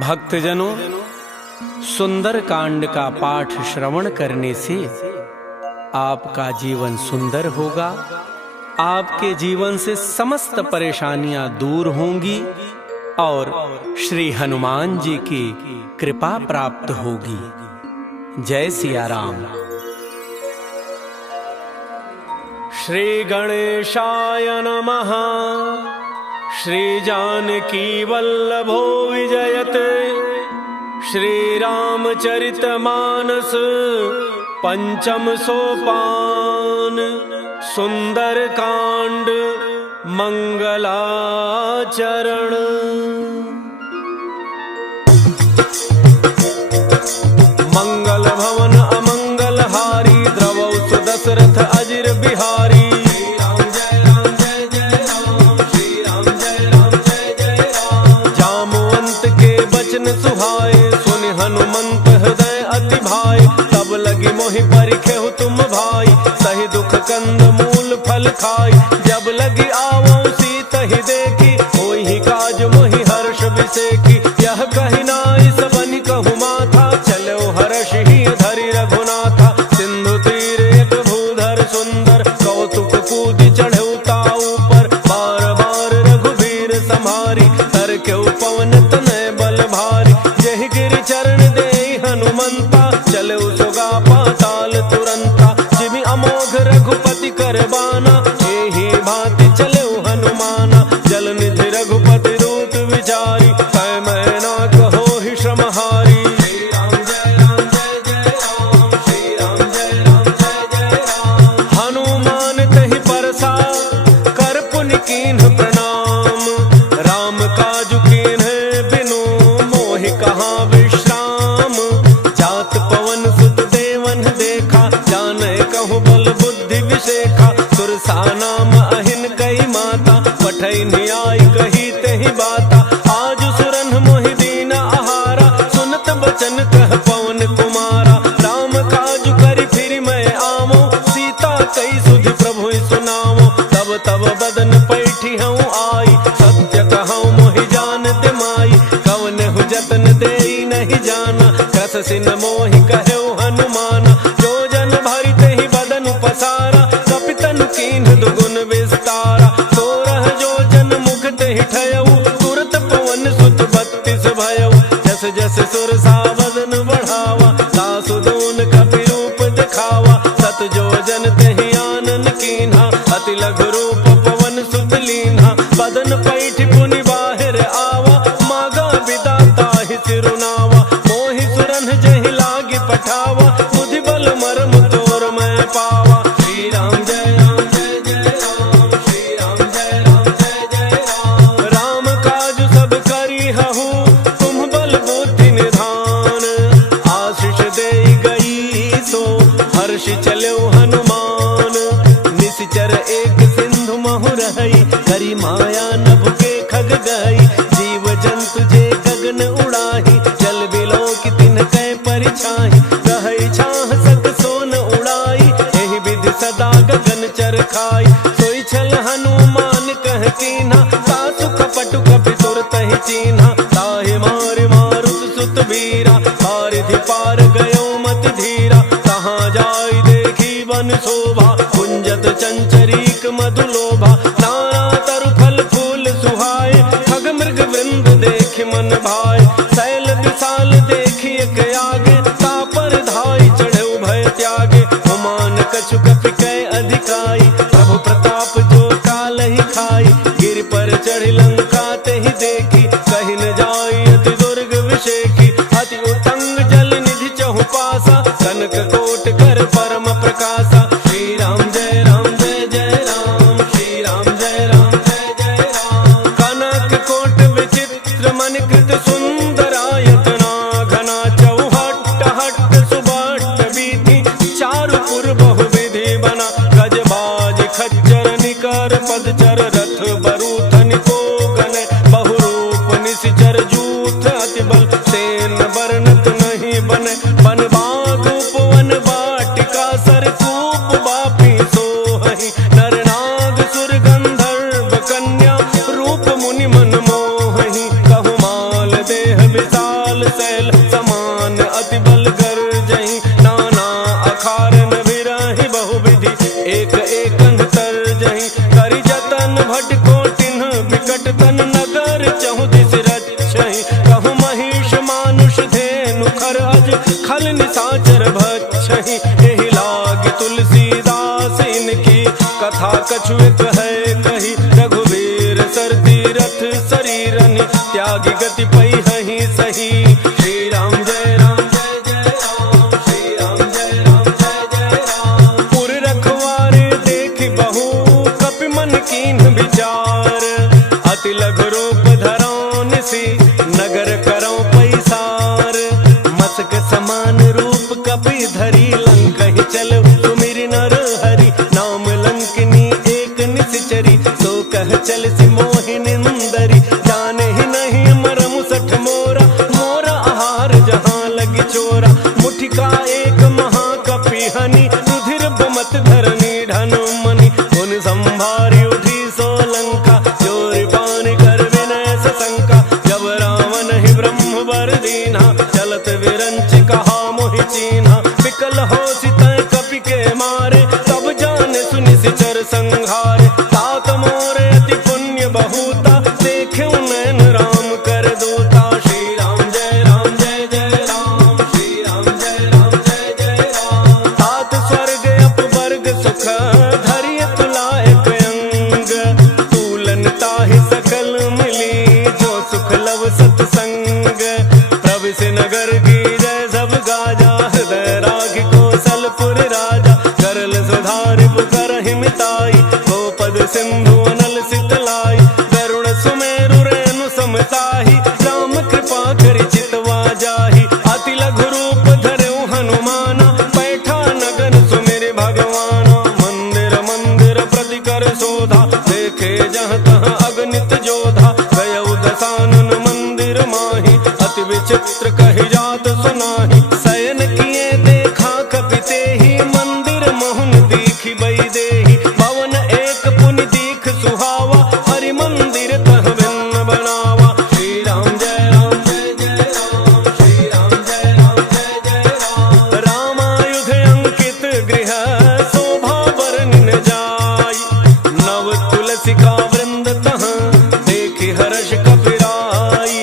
भक्तजनों, सुंदर कांड का पाठ श्रवण करने से आपका जीवन सुंदर होगा। आपके जीवन से समस्त परेशानियां दूर होंगी और श्री हनुमान जी की कृपा प्राप्त होगी। जय सिया राम। श्री गणेशाय नमः। श्री जानकी वल्लभो विजयते। श्री रामचरितमानस पंचम सोपान। सुंदर कांड मंगलाचरण। मंगल भवन अमंगल हारी। द्रवौ सुदशरथ अजिर बिहारी। सुहाए सुन हनुमंत हृदय अति भाई। तब लगी मोहि परिखेहु तुम भाई। सही दुख कंद मूल फल खाई। जब लगी आवो सीतहि देखी। होई ही काज मोहि हर्ष विसेखी। यह कहि नाई सबनि कहु माथा। चलो हर्ष ही धरि रघुनाथा। सिंधु तीर एक भूधर सुंदर। कौतुक कूदि चढ़ऊ ताऊ पर। बार बार रघुबीर सम्हारी। तर केउ पवन तनय बल भारी। जहि गिरि चरण देहि हनुमंता। चले सुगा पाताल तुरंता। जिमि अमोघ रघुपति कर बाना। एहि भांति चले हनुमाना। जल निधि रघुपति दूत विचारी। कै मैना कहो ही श्रमहारी। श्री राम जय राम जय जय राम। श्री राम जय राम जय जय राम। हनुमान तहि परसा कर पुनि कीन्ह प्रणाम। राम काजु कीन्ह बिनु मोहि कहाँ विश्राम। जात पवन सुत देवन देखा। जाने कहु बल बुद्धि विशेखा। सुरसा नाम अहिन कई माता। पठै न्याय कही तेहि बाता। आज सुरन मोहि दीन आहारा। सुनत बचन कह पवन कुमारा। राम काजु करि फिर मैं आवो। सीता कई सुधि प्रभु सुनावो। तब तब बदन पैठी हूँ आई। सत्य कहूँ मोहि जानत माई। कवनहु जतन देई नहीं जाना। कस सिन मोहि कहु हनुमाना। जो जन भरि तेहि बदन पसारा। कपितन कीन्ह दुगुन विस्तारा। सोरह जो जन मुख तेहि ठयऊ। तुरत पवन सुत 32 भयऊ। जस जस सुरसा वदन बढ़ावा। तासु दून कपि रूप दिखावा। सत जो जन तेहि आनन कीन्हा। अति लघु रूप पवन सुत लीन्हा। बदन पैठ पुनि बाहिर आवा। मागा बिदा ताहि सिरुनावा। मोहि सुरन जहि लागी पठावा। बुद्धि बल मर्म तोर मैं पावा। श्री राम जय राम जय जय राम। श्री राम जय राम जय जय राम। राम काज सब करी हहु। तुम बल बुद्धि निधान। आशीष देई गई सो हर्षि चलो हनुमान। निश्चर एक सिंधु महु रही। करी माया नभ के खग गई। जीव जंतु जे गगन उड़ाही। जल बिलो की तिन कै परिछाही। रहै छाह सक सोन उड़ाई। एहि विधि सदा गगन चर खाई। सोई छल हनुमान कह कीन्हा। सासु कपटु कपि तुरतहि चीन्हा। ताहि मारि मारुत सुत वीरा। हारिधि पार गयो मति धीरा। कहाँ जाई देखी वन शोभा। कुंजत चंचरीक मधुलोभा। नाना तरु फल फूल सुहाए। खग मृग वृंद देख मन भाए। शैल विशाल देखी एक आगे। तापर धाई चढ़ऊ भय त्यागे। हुमान कछु कपि कै अधिकाई। प्रभु प्रताप जो कालहि खाई। गिरि पर चढ़ी लंका तेहि देखी। कहि न जाई अति दुर्ग विषेखी। अति उतंग जल निधि चहु पासा। कनक कोट कर परम प्रकाशा। श्री राम जय राम जय जय राम। श्री राम जय राम जय जय राम। कनक कोट विचित्र मन कृत सुंदरायतना। घना चौहट्ट हट्ट सुबट्ट बीथी। चारुपुर बहु विधि बना। गजबाज खच्चर निकर पदचर। रथ बरूथन को गन। बहुरूप निशिचर जूथ। अति बल सेन वर्णत नहीं बने। बन बाग उपवन वाटिका। सर कूप बापी सोहहि। नर नाग सुर कथा कछु एक है कही, रघुवीर सर तीरथ शरीरनि त्यागी गति पई हहि सही। श्री राम जय राम जय जय राम, श्री राम जय राम जय जय राम। पुर रखवारे देखि बहु कपि मन कीन्ह विचार, अति लघु रूप धरौ निसि नगर करौ पैसार। मसक समान रूप कपि धरि लंकहि चलौ सुमिरि नर हरि, नाम लंकिनी एक निश्चरी सो कह चल सि मोहि निंदरी। जाने ही नहीं मरम सठ मोरा, मोरा आहार जहाँ लगी चोरा। मुठिका एक महाकपि हनि, रुधिर बमत धरनी ढन मनि। उन संभारी उठी सो लंका, चोरी पान कर विनय सशंका। जब रावण ही ब्रह्म वर दीन्हा, चलत विरंच कहा मोहि चीन्हा। विकल हो सितय कपि के मारे, तब जाने सुनि सिचर संहारे। तात मोरे अति पुण्य बहुता, देखे नैन राम कर दूता। श्री राम जय राम जय जय राम, श्री राम जय राम जय जय राम। तात स्वर्ग अपवर्ग सुख, धरिय तुलायक अंग। तूलन ताहि सकल मिली, जो सुख लव सतसंग। प्रविश नगर की जय सब गाजा, हृदय राग कौशलपुर राजा। करल सुधारि करहि मिताई, गोपद सिंधु अनल सितलाई। गरुड़ सुमेरु रेणु समताही, राम कृपा करि चितवा जाहि। अति लघु रूप धरौ हनुमाना, बैठा नगर सुमिरि भगवाना। मंदिर मंदिर प्रति कर शोधा, देखे जहाँ तहाँ अगणित जोधा। गयौ दसानन मंदिर माही, अति विचित्र कहि जात सुनाही। शयन किए देखा कपि तेहि, मंदिर मोहन दीखि बई देहि। भवन एक पुनि दीख सुहावा, हरि मंदिर तह भिन्न बनावा। श्री राम जय राम जय जय राम, श्री राम जय राम जय जय राम। रामायुध अंकित गृह, शोभा बरनिन जाई। नव तुलसी का वृंद तह, देखि हर्ष कपिराई।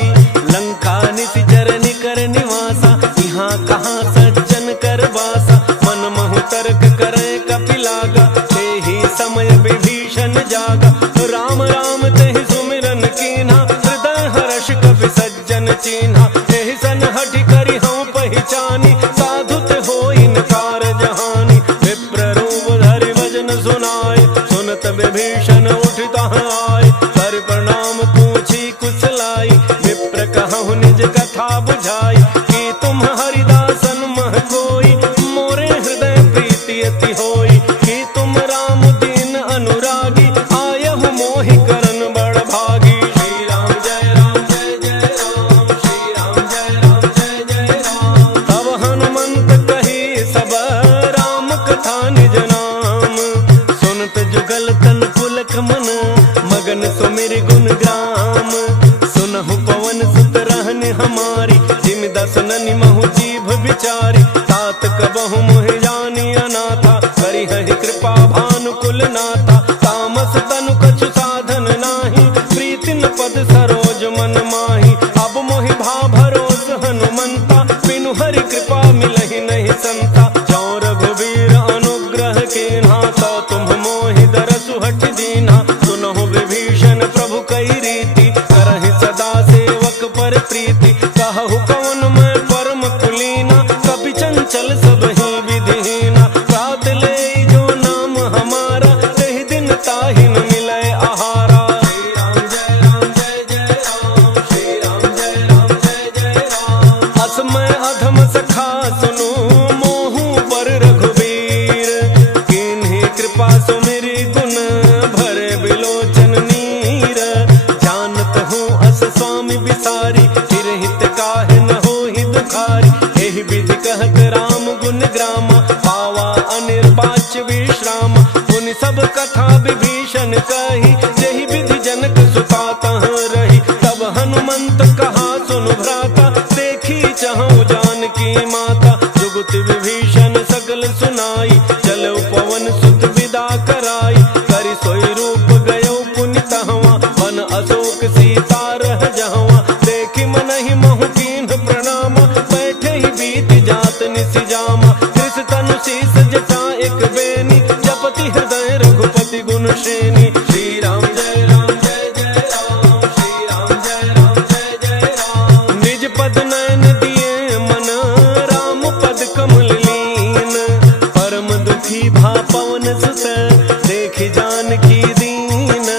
लंका निशिचर निकर निवासा, यहाँ कहाँ सज्जन कर बासा। मन महु तर्क करे कपि लागा, तेहि समय विभीषण जागा। राम राम तेहि सुमिरन कीन्हा, हृदय हर्ष कपि सज्जन चीन्हा। एहि सन हठि करि हऊँ पहिचानी, साधु ते होई न कारज हानि। विप्र रूप धरि भजन सुनाए, सुनत विभीषण उठि तहाँ आए। कर प्रणाम पूछी कुशलाई, विप्र कहहुँ निज कथा बुझाई। कि तुम हरिदासन मह कोई, मोरे हृदय प्रीति अति होई। कि तुम राम दीन अनुरागी, आयहु मोहि करन बड़ भागी। श्री राम जय राम जय जय राम, श्री राम जय राम जय जय राम। तब हनुमंत कही सब राम कथा निज नाम। सुनत जुगल तन पुलक मन, मगन सुमिरि गुण ग्राम। सुनहु पवन सुत रहनि हमारी, जिमि दसननि महु जीभ विचारी। तात कबहु मोहि जानी अनाथा, करिहहि कृपा भानुकुल नाथा। तामस तनु कछु साधन नाही, प्रीति न पद सरोज मन माही। अब मोहि भा भरोस हनुमंता, बिनु हरि कृपा मिलहि नहीं संता। जौ रघुवीर अनुग्रह कीन्हा, तो तुम मोहि दरसु हठि दीन्हा। सुनहु विभीषण प्रभु कई रीति, करहि सदा सेवक पर प्रीति। कहु कवन मैं परम कुलीना, कपि चंचल सब ही विधिहीना। प्रात ले जो नाम हमारा, तेहि दिन ताहि न मिलै आहारा। श्री राम जय राम जय जय राम, श्री राम जय राम जय जय राम। असमय अधम सखा सुनु, मोहु पर रघुवीर। किन्हि कृपा सुमिरि गुण, भरे बिलोचन नीर। जानत हूँ अस स्वामी बिसारी, फिर हित काहे न होहि दुखारी। एहि विधि कहत राम गुण ग्रामा, पावा अनिर्वाच्य विश्राम। पुनि सब कथा विभीषण कही, जेहि विधि जनक सुता तहाँ रही। तब हनुमंत कहा सुनु भ्राता, देखी चहु जानकी माता। जुगति विभीषण सकल सुनाई, चलौ पवन सुत विदा कराई। करि सोई रूप गयौ पुनि तहवा, वन अशोक सीता रह जहवा। देखि मनहि महु कीन्ह प्रणामा, बैठे ही बीत जात निसि जामा। कृष तनु शीस जटा एक बेनी, जपति हृदय रघुपति मनुष्यनी। श्री राम जय राम जय जय राम, श्री राम जय राम जय जय राम। निज पद नयन दिए मन, राम पद कमल लीन। परम दुखी भा पवन सुत, देखि जानकी दीन।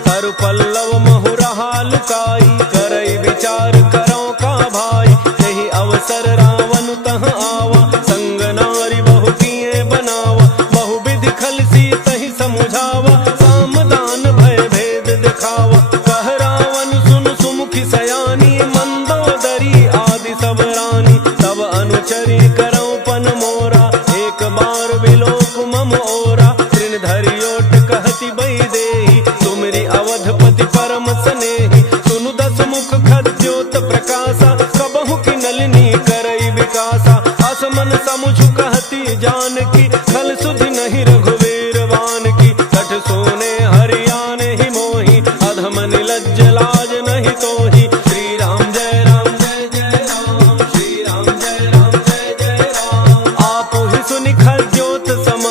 तरु पल्लव महु रहा लुकाई, करई विचार करो का भाई। यही अवसर रावण तह आवा, संग नारी बहु किए बनावा। बहु विधि खल सीतहि समुझावा, साम दान भय भेद दिखावा। कह रावण सुन सुमुखी सयानी, मंदोदरी आदि सब रानी। तब अनुचरी करौ पन मोरा, एक बार विलोक मम ओरा। तृण धरि ओट कहति बई देहि, तुमरी अवधपति परम स्नेही। सुनु दस मुख खद्योत प्रकाशा, कबहु की नलिनी करई विकासा। असमन समुझु कहती जानकी, खल सुधि नहीं रघुवीर वान की। कठ सोने हरियाने ही मोही, अधम निलज्ज लाज नहीं तोही। श्री राम जय राम जय जय राम, श्री राम जय राम जय जय राम। आपो ही सुनि खद्योत सम,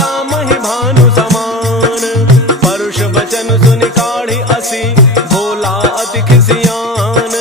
राम ही भानु समान। परुष बचन सुनि काढ़ी असी, बोला अति खिसियान।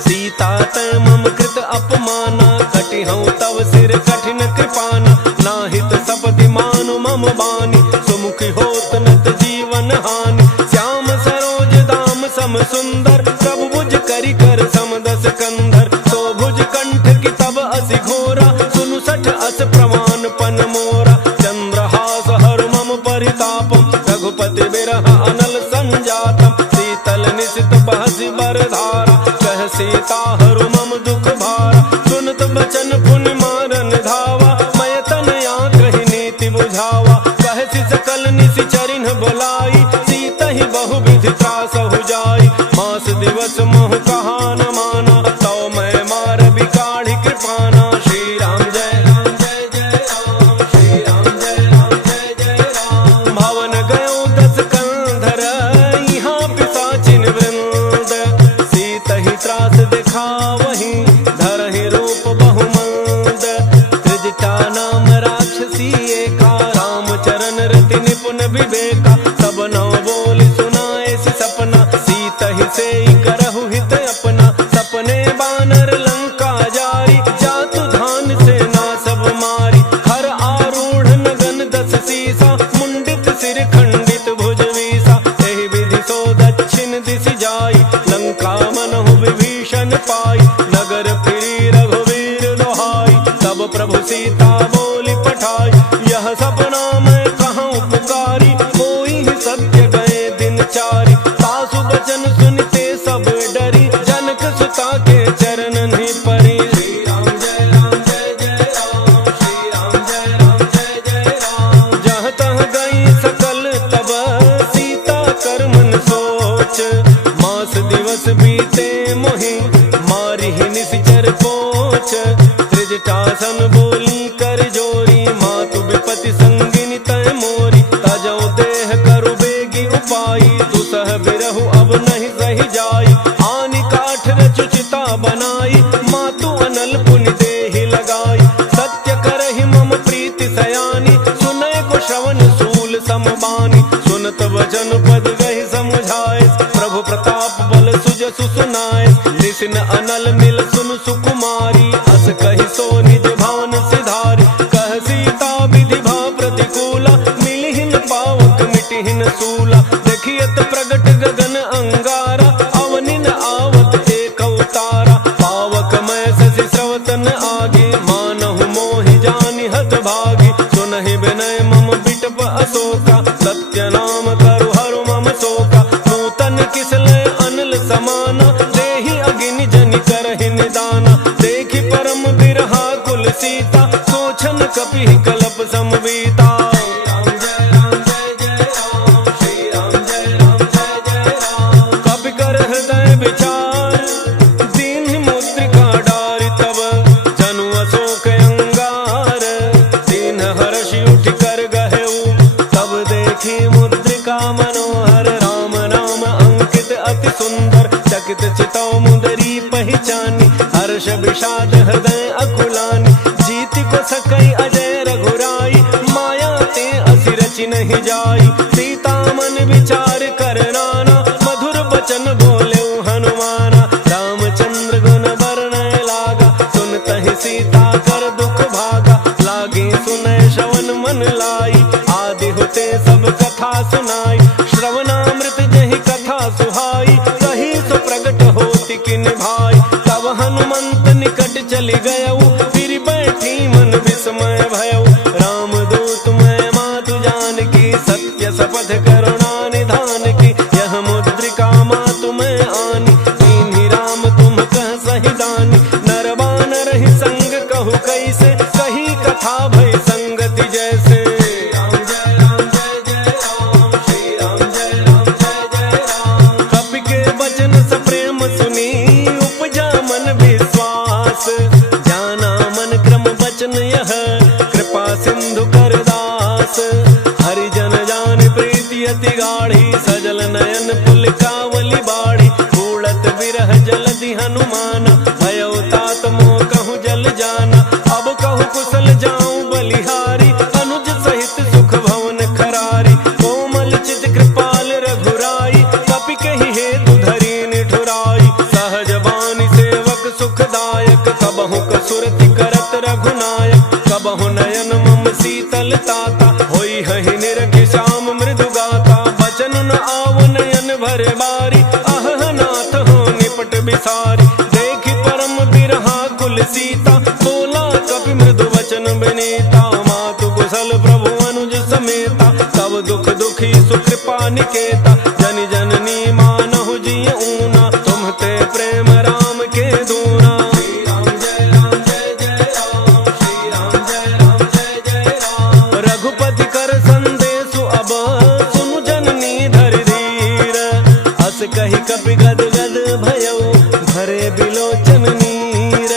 सीता तै मम कृत अपमाना, कटिहउँ तव सिर कठिन कृपाना। नाहित सपति मानु मम बानी, सुमुखी होत नत जीवन हानि। श्याम सरोज दाम सम सुंदर, प्रभु भुज करि कर सम दस कंधर। तो भुज कंठ की तब असि घोरा, सुनु सठ अस प्रमाण पन मोरा। चंद्रहास हर मम परितापम, रघुपति बिरह अनल संजातम। शीतल निशित बहसि बरधारा, कह सीता हरु मम दुख भारा। सुनत बचन पुनि मारन धावा, मय तनया कहि नीति बुझावा। कहसि सकल निशिचरिन बोलाई, सीता ही बहु विधि त्रास हो जाई। मास दिवस मोह कहा न माना, तो मैं मार बिकाढ़ी कृपाना। श्री राम जय राम जय जय राम, श्री राम जय राम जय जय राम। भवन गयो दस कंधर, यहाँ पिशाचिन वृंद। सीता ही त्रास दिखावहीं, धरहि रूप बहुमंद। त्रिजटा नाम राक्षसी एका, राम चरण रति निपुण विवेका। सब नौ बोली सुनाए सि सपना, सीता ही सेई करहु हित अपना। सपने बानर लंका जारी, जातु धान से ना सब मारी। हर आरूढ़ नगन दस सीसा, मुंडित सिर खंडित भुज वीसा। एहि विधि सो दक्षिण दिशि जाई, लंका मनहु विभीषण पाई। नगर फिरी रघुवीर दोहाई, तब प्रभु सीता बोली पठाई। यह सपना मैं कहूँ पुकारी, कोई ही सत्य गए दिन चारी। सासु बचन सुनते सब डरी, जनक सुता के चरण नहीं परी। श्री राम जय राम जय जय राम, श्री राम जय राम जय जय राम। जहाँ तहाँ गई सकल तब, सीता कर मन सोच। मास दिवस बीते मोहि, मारी ही निशिचर पोच। त्रिजटासन बोली कर जोरी, मातु विपति संगिनी तय मोरी। तजौ देह करु बेगी उपाई, दुसह बिरहु अब नहीं सही जाई। आनि काठ रचु चिता बनाई, मातु अनल पुनि देहि लगाई। सत्य करहि मम प्रीति सयानी, सुनय को श्रवण सूल समबानी। सुनत वचन पद गहि समुझाए, प्रभु प्रताप बल सुजसु सुनाए। निसिन अनल मिल सुन सुकुमारी, अस कहि सो निज भावन सिधारी। कह सीता विधि भा प्रतिकूला, मिलिहिन पावक मिटिहिन सूला। देखियत प्रगट गगन अंगारा, अवनिन आवत एक अवतारा। पावक मैं शशि स्रवतन आगे, मानहु मोहि जानि हत भागी। सुनहि विनय मम बिटप अशोका, सत्य नाम करु हरु मम शोका। नूतन किसलय अनल समाना, देहि अगिनि जनि करहि निदाना। देखि परम बिरहा कुल सीता, सोचन कपि कलप समवीता। राम जय राम जय जय राम, श्री राम जय राम जय जय राम। कपि कर हृदय विचार, दीन मुद्रिका डारि तब। जनु अशोक अंगार, दीन हर्षि उठ कर गहेऊ। तब देखी मुद्रिका मनोहर, राम नाम अंकित अति सुंदर। चकित चितौ मुदरी पहचानी, हर्ष विषाद हृदय अकुलानी। जीति को सकई अजय रघुराई, माया ते असि रचि नहीं जाई। सीता सोच विचार कर नाना, मधुर बचन बोले हनुमाना। रामचंद्र गुण वर्णय लागा, सुनतहि सीता कर दुख भागा। लागी सुनय श्रवण मन लाई, आदि होते सब कथा सुनाई। श्रवणामृत जहि कथा सुहाई, कही सो प्रगट होति किन भाई। तब हनुमंत निकट चली गयऊ, फिर बैठी मन विस्मय भयऊ। राम दूत मैं मातु जानकी, सत्य शपथ करुणा निधान की। यह मुद्रिका मातु मैं आनी, दीन्ही राम तुम कह सही दानी। नर बानर ही संग कहु कैसे, कही कथा भई संगति जैसे। राम जय राम जय जय राम, श्री राम जय राम जय जय राम। कपि के वचन सप्रेम सुनी, उपजा मन विश्वास। जाना मन क्रम वचन यह, कृपा सिंधु कर दास। हरिजन जान प्रीति अति गाढ़ी, सजल नयन पुलकावली बाढ़ी। उड़त विरह जलधि हनुमाना, भयो तात मोह कहूँ जल जाना। अब कहूँ कुशल जाऊं बलिहारी, अनुज सहित सुख भवन खरारी। कोमल चित कृपाल रघुराई, कपि कहि हेतु धरी निठुराई। सहज बानी सेवक सुखदायक, कबहु कसुरति करत रघुनायक। कबहु नयन मम शीतल ताता, होई हहि निरखि श्याम मृदु गाता। बचन न आव नयन भरे बारी, अह नाथ हो निपट बिसारी। देखि परम बिरहा कुल सीता, बोला कपि मृदु वचन विनीता। मातु कुशल प्रभु अनुज समेता, तब दुख दुखी सुकृपा निकेता। जन जननी मानहु जिय ऊना, तुम्हते प्रेम राम के दूना। श्री राम जय राम जय जय राम, श्री राम जय राम जय जय राम। रघुपति कर संदेशु अब, सुनु जननी धरि धीर। अस कहि कपि गद गद भयऊ, भरे बिलोचन नीर।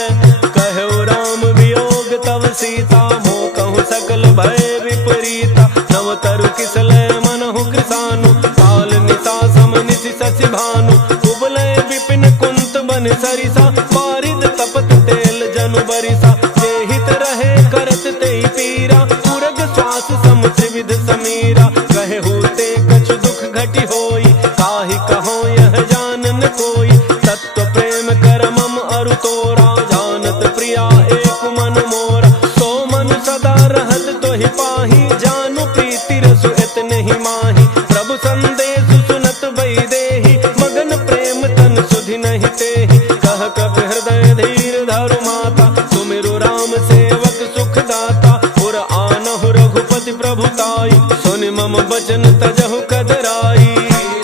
कहु राम वियोग तव सीता, मोह कहु सकल भय विपरीता। नव तरु किसलय मनहु कृसानु, काल निशा सम निशि शशि भानु। कुबलय विपिन कुंत बन सरिसा, पारिद तपत तेल जनु बरिसा। जे हित रहे करत तेहि पीरा, उरग श्वास सम त्रिविध समीरा। कहे होते कछु दुख घटि होई, काहि कहो यह जानन कोई। तत्व प्रेम कर मम अरु तोरा, जानत प्रिया एक मन मोरा। सो मन सदा रहत तोहि पाही, जानु प्रीति रसु इतने ही माही। प्रभु संदेश सुनत बई देहि, मगन प्रेम तन सुधि नहीं तेहि। कह कपि हृदय धीर धरु माता, सुमिरु राम सेवक सुख दाता। पुर आनहु रघुपति प्रभुताई, सुनि मम बचन तजहु कदराई।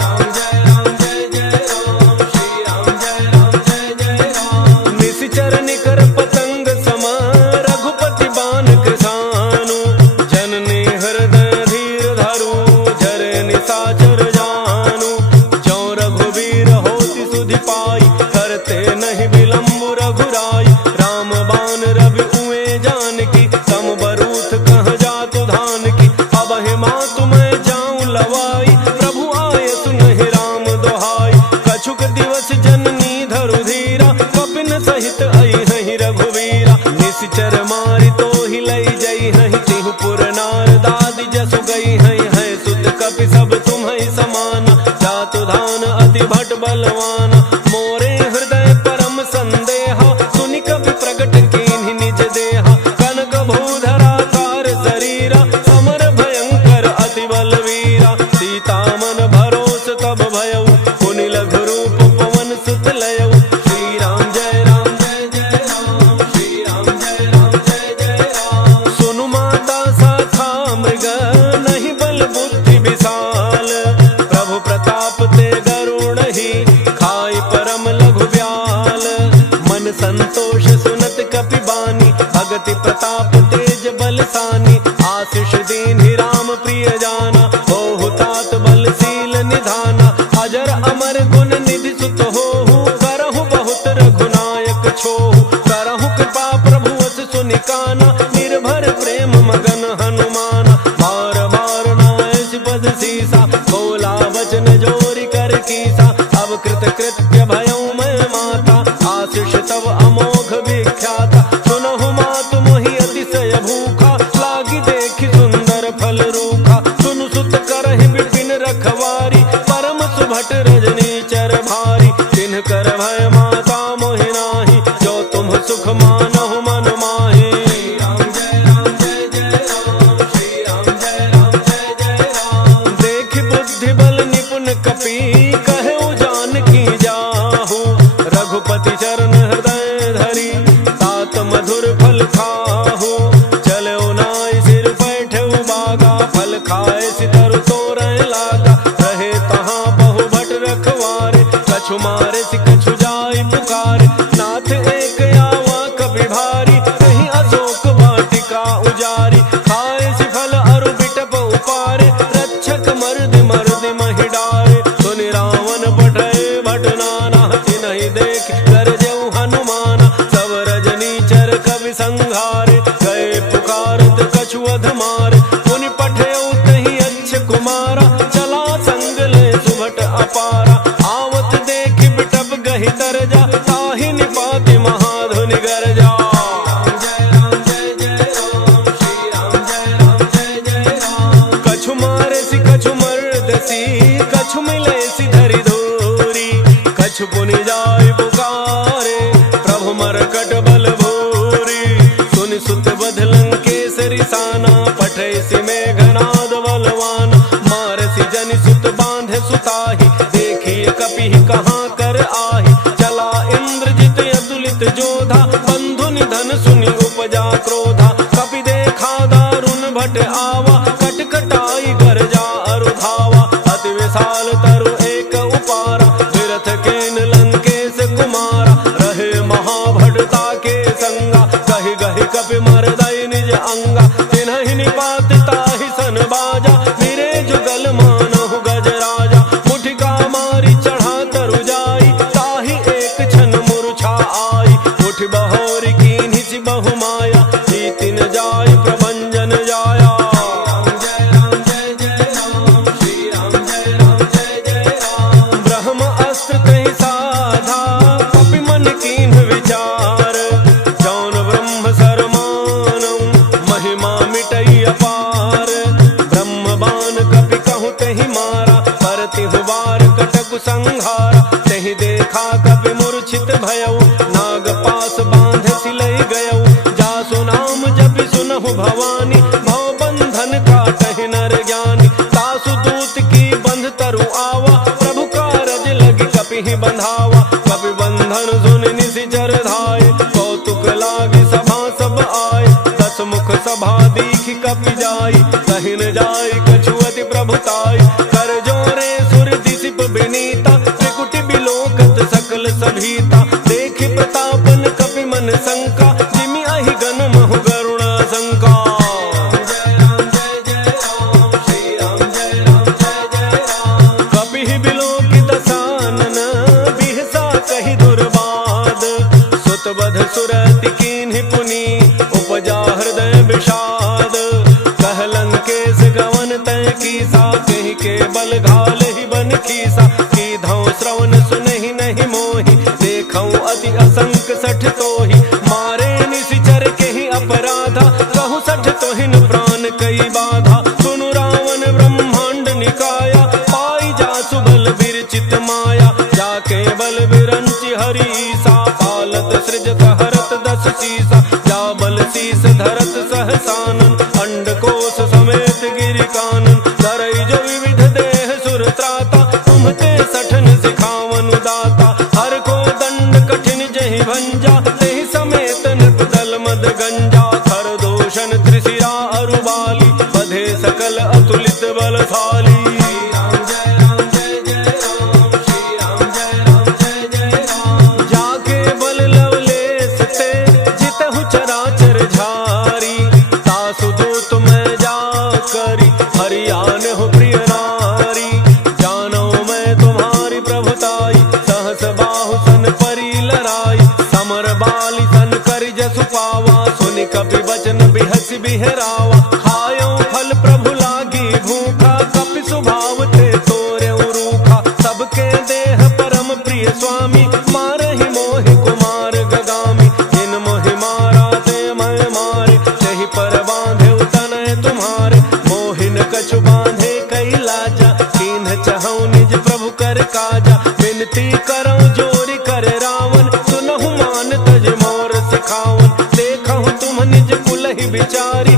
राम जय राम जय जय राम, श्री राम जय राम जय जय राम। निशिचर निकर पतंग सम, रघुपति बान कृसानु। जननी हृदय धीर धरु, जरे निशाचर जानु। जो रघुवीर होति सुधि पाई, करते नहीं विलम्ब रघुराई। राम बान रवि उए जानकी, तम बरूथ कह जातु धान की। अब हे मातु मैं जाऊं लवाई, प्रभु आय सुनहि राम दोहाई। कछुक दिवस जननी धरु धीरा, कपिन सहित आई हहि रघुवीरा। निशिचर मारि तोहि लई जई हहि, तिहु पुर नार दादि जसु गई हई। है सुत कपि सब तुम्हि समाना, जातु धान अति भट बलवाना। मोरे हृदय परम संदेहा, सुनि कपि प्रगट कीन्हि निज देहा। कनक भूधरा कार शरीरा, समर भयंकर अति बलवीरा। सीता मन भरोस तब भयऊ, पुनि लघु रूप पवन सुत लयऊ। श्री राम जय राम जय जय राम, श्री राम जय राम जय जय राम। सुनु माता साथा मृग, नहीं बल बुद्धि विशाल। प्रभु प्रताप ते गरुण ही, खाई परम लघु ब्याल। मन संतोष सुनत कपि बानी, भगति प्रताप तेज बलसानी। आशीष दीन्हि राम प्रिय जाना, होहु तात बलशील निधाना। अजर अमर गुण निधि सुत होहु, करहु बहुत रघुनायक छोहु। करहु कृपा प्रभु अस सुनिकाना, निर्भर प्रेम मगन हनुमाना। बार बार नायस पद सीसा, बोला वचन जोरि कर कीसा। अब कृत कृत्य भयऊ मैं माता, आशीष तब अमोघ विख्याता। सुनहु मातु मोहि अतिशय भूखा, लागी देखि सुंदर फल रूखा। सुनु सुत करहि विपिन रखवा, बल निपुण कपि कहे जान की जाहू। रघुपति चरण हृदय धरी तात मधुर फल खाहू। चले नाई सिर बैठे बागा फल खाए सितर तोरण लागा। रहे तहाँ बहु भट रखवारे कछु मारे सि कछु जाय पुकारे। नाथ एक आवा कपि भारी कहीं अशोक वाटिका उजारी। खाए सि फल अरु बिटप उपारे रक्षक मर्द मर्द महि डारे। सुनि रावण पठय भट नाना तिन्हि देख गरजऊ हनुमाना। सब रजनी चर कवि संघारे गए पुकारत कछु अध मारे। मुनि पठयऊ तहि अच्छ कुमारा चला संग ले सुभट अपारा। आवत देख बिटप गहि तरजा ताहि निपाति महाधुनि गरजा। कछु मारे सि कछु मर्दसी कछु मिले सि धरि धूरी। कछु पुनि जाय पुकारे प्रभु मरकट बल भूरी। सुनि सुत बध लंकेसरि साना पठय सि मेघनाद बलवान। मार सि जनि सुत बांधे सुताहि देखिए कपि कहाँ कर आहि। चला इंद्रजित अतुलित जोधा बंधु निधन सुनि उपजा क्रोधा। कपि देखा दारुण भट आवा कटकटाई गरजा अरु धावा। अति विशाल तरु एक उपारा विरथ केन लंकेश कुमारा। रहे महाभटता के संगा कहि गहि कपि मरदय निज अंगा। तिन्हि निपात ताहि सन बाजा मेरे जुगल मानहु गजराजा। मुठिका मारी चढ़ा तरु जाई ताहि एक क्षण मूर्छा आई। उठ बहोरी कीन्हि सि बहु माया जीति न जाय प्रभंजन जाया। ब्रह्म अस्त्र तहि साधा कपि मन कीन्ह विचार। जौन ब्रह्म सरमानऊ महिमा मिटई अपार। ब्रह्म बाण कपि कहु तहि मारा परतिहु बार कटकु संहारा। तहि देखा कपि मूर्छित भयऊ नाग पास बांध सिलई गयऊ। जासु नाम जपि सुनहु भवानी भव बंधन काटहि नर ज्ञानी। तासु दूत की बंध तरु आवा प्रभु कारज लगी कपि बंधावा। कपि बंधन सुनि निशिचर धाय कौतुक लागे सभा सब आय। दस मुख सभा दीख कपि जाई कहि न जाय कछु अति प्रभुताई। कर जोरे सुर दिसिप विनीता त्रिकुटि बिलोकत सकल सभीता। देखि प्रतापन कपि मन शंका जिमि अहि गन महु गरुण शंका। कपि बिलोकित सानन बिहसा कहि दुर्बाद। सुत बध सुरति कीन्हि पुनि उपजा हृदय विषाद। कह लंकेश गवन तय कीसा कहि के बल घाल ही बन खीसा। की धौ श्रवण सुनहि नहीं मोहि देखऊं अति असंक सठ तोहि। मारे निशिचर केहि अपराधा कहु सठ तोहिन प्राण कई बाधा। सुनु रावण ब्रह्मांड निकाया पाई जासु बल विरचित माया। जाके बल विरंचि हरीसा पालत सृजत हरत दस सीसा। जा बल शीस धरत सहसानन अंडकोश समेत गिरि कानन। धरई जो विविध देह सुर त्राता तुम्हते सठन सिखावनु दाता। हर को दंड कठिन जहि भंजा तेहि समेत नृप दल मद गंजा। खर दोषण त्रिशिरा अरु बाली बधे सकल अतुलित बलशाली। जाके बल लवलेश ते जितहु चराचर झारी। तासु दूत मैं जा करी हरियान हो प्रिय नारी। जानो मैं तुम्हारी प्रभुताई सहस बाहु सन परी लराई। समर बाली सन कर जसु पावा सुनि कपि बचन बिहसि बिहरावा। खायो फल प्रभु लागी भूखा कपि स्वभाव ते तोरे रूखा। सबके देह परम प्रिय स्वामी मारहि मोहि कुमार गगामी। जिन मोहि मारा ते मैं मारे तहि पर बांधे तनय तुम्हारे। मोहिन कछु बांधे कई लाजा कीन्ह चहु निज प्रभु कर काजा। विनती करऊं जोरी कर रावण सुनहु मान तज मोर सिखावन। देखहु तुम निज कुलहि बिचारी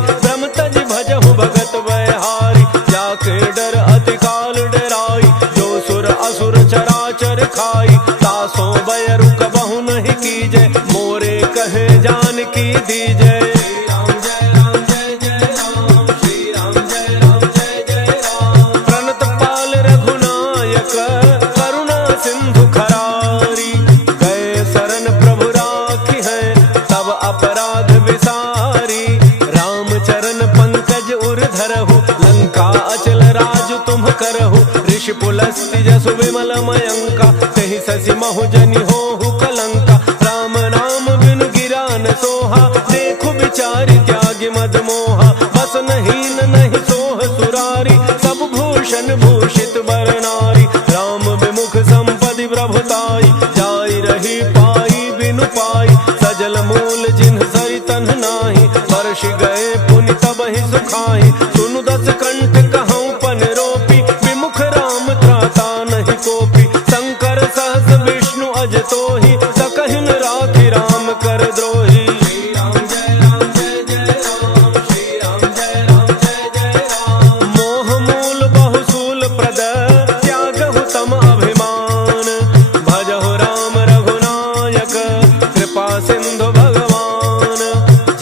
दीजय। श्री राम जय राम जय जय राम, श्री राम जय राम जय जय राम। प्रणत पाल रघुनायक करुणा सिंधु खरारी, गए शरण प्रभु राखी है तब अपराध विसारी। राम चरण पंकज उर धरहु, लंका अचल राज तुम करहु। ऋषि पुलस्त्य जसु विमल मयंका, तेहि शशि महु जनि होहु कलंका। राम नाम बिनु गिरा न सोहा, देखु विचारि त्यागि मद मोहा। बसन हीन नहीं सोह सुरारी, सब भूषण भूषित बर नारी। राम विमुख संपदि प्रभुताई, जाई रही पाई बिनु पाई। सजल मूल जिन्ह सरितन नाही, वर्षि गए पुनि तबहि सुखाई। सुनु दस कंठ कहऊँ पन रोपी, विमुख राम त्राता नहीं कोपी। शंकर सहस विष्णु अज तोहि, सकहिन राखि राम कर द्रोही। श्री राम जय राम जय जय राम, श्री राम जय राम जय जय राम। मोह मूल बहुसूल प्रद, त्यागहु तम अभिमान। भजहु राम रघुनायक, कृपा सिंधु भगवान।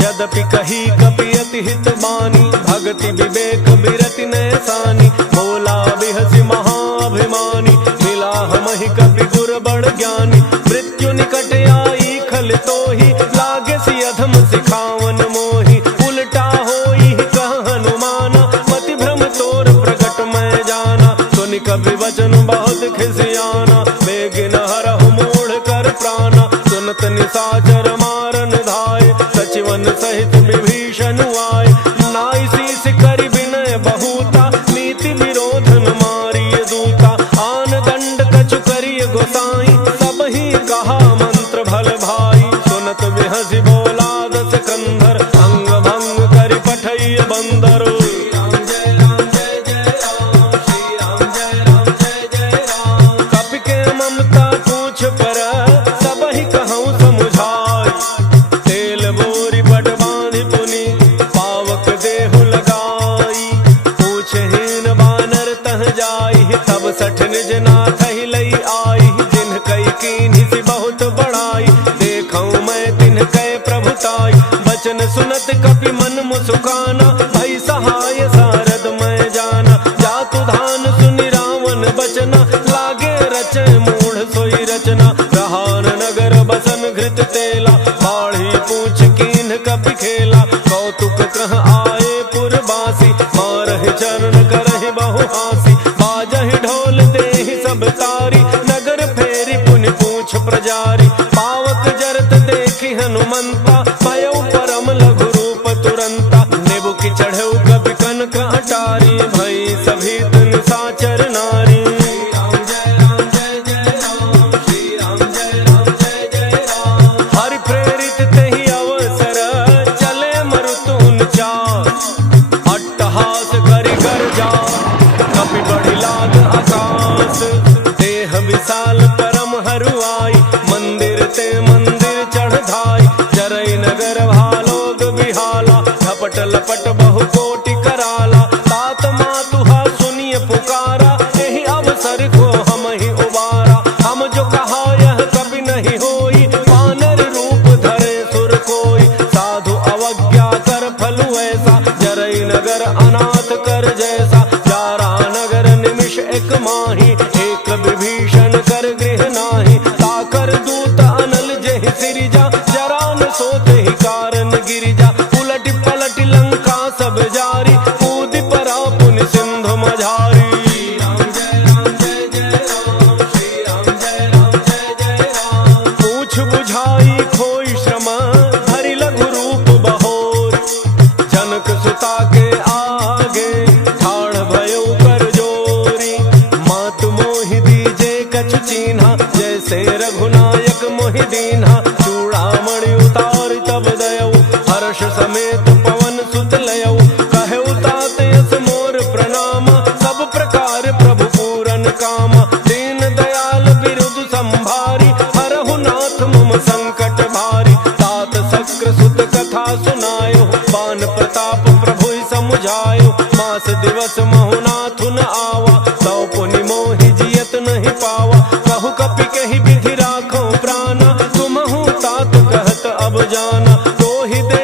यद्यपि कही कपि अति हित बानी, भगति विवेक बिरति नैसानी। बोला बिहसि महाभिमानी, मिला हमहि कपि गुर बड़ ज्ञानी। मृत्यु निकट आई खल तोहि, लागे सि अधम सिखावन मोहि। उलटा होई कह हनुमाना, मति भ्रम तोर प्रगट मैं जाना। सुनि कपि वचन बहुत खिसियाना, बेगिन हरहु मूढ़ कर प्राणा। सुनत निशाचर मारन धाय, सचिवन सहित विभीषण आए। नाई शीस करि विनय बहुता, नीति विरोध न मारिय दूता। आन दंड कछु करिय गोसाई, सबहि कहा मंत्र भल भाई। सुनत बिहसि बोला दस कंधर, अंग भंग करि पठइय बंदर। श्री राम जय राम जय जय राम, श्री राम जय राम जय जय राम। कपि के ममता पूछ पर, सबहि कहऊँ समुझाई। तेल बोरी पट बांधि पुनि, पावक देहु लगाई। पूछहीन बानर तह जाई, तब सठ निज नाथ ही लई आई। जिन्ह कई कीन्हि सि बहुत बड़ाई, देखऊँ मैं तिन्ह कै प्रभुताई। बचन सुनत कपि मन मुसुकाना, भई सहाय सारद मैं जाना। जातु धान सुनि रावण बचना, लागे रचै मूढ़ सोई रचना। रहान नगर बसन घृत तेला, बाढ़ी पूछ कीन्ह कपि खेला। कौतुक कह आए पुरबासी, मारहि चरण करहि बहु हासी। बाजहि ढोल देहि सब तारी, नगर फेरि पुनि पूछ प्रजारी। पावक जरत देखि हनुमंता, भयउ परम लघु रूप तुरंता। नेबु की चढ़ऊ कपि कनक अटारी, भई सभी निशाचर नारी। श्री राम जय राम जय जय राम, श्री राम जय राम जय जय राम। हरि प्रेरित तेहि अवसर, चले मरुतुन चार। अट्टहास करि गर्जा, कपि बढ़ि लाग आकाश। देह विशाल परम हरुआई, मंदिर ते मंदिर चढ़ धाई। जरई नगर भालोग बिहाला, झपट लपट बहु कोटि कराला। तात मातुहा सुनिय पुकारा, एहि अवसर को हम ही उबारा। हम जो कहा यह कभी नहीं होई, वानर रूप धरे सुर कोई। साधु अवज्ञा कर फलु ऐसा, जरई नगर अनाथ कर जैसा। जारा नगर निमिष एक माही, एक विभीषण कर गृह नाही। ताकर दूत अनल जेहि सिरिजा, जरा न सोते ही कारण गिरिजा। उलट पलट लंका सब जारी, कूदि परा पुनि सिंधु मझारी। श्री राम जय राम जय जय राम, श्री राम जय राम जय जय राम। पूछ बुझाई खोई श्रम, धरि लघु रूप बहोर। जनक सुता के आगे, ठाड़ भयउ कर जोरी। मातु मोहि दीजे कछु चीन्हा, जैसे रघुनायक मोहि दीन्हा। चूड़ामणि उतारि तब दयऊ, हर्ष समेत पवन सुत लयऊ। कहऊ तात यस मोर प्रणामा, सब प्रकार प्रभु पूरन कामा। दीन दयाल बिरुद संभारी, हरहु नाथ मम संकट भारी। तात शक्र सुत कथा सुनायो, बान प्रताप प्रभु समुझायो। मास दिवस महु नाथु न आवा, तौ पुनि मोहि जियत नहीं पावा। कहु कपि कहि विधि राखो प्राणा, तुमहु तात कहत अब जाना। तो ही दे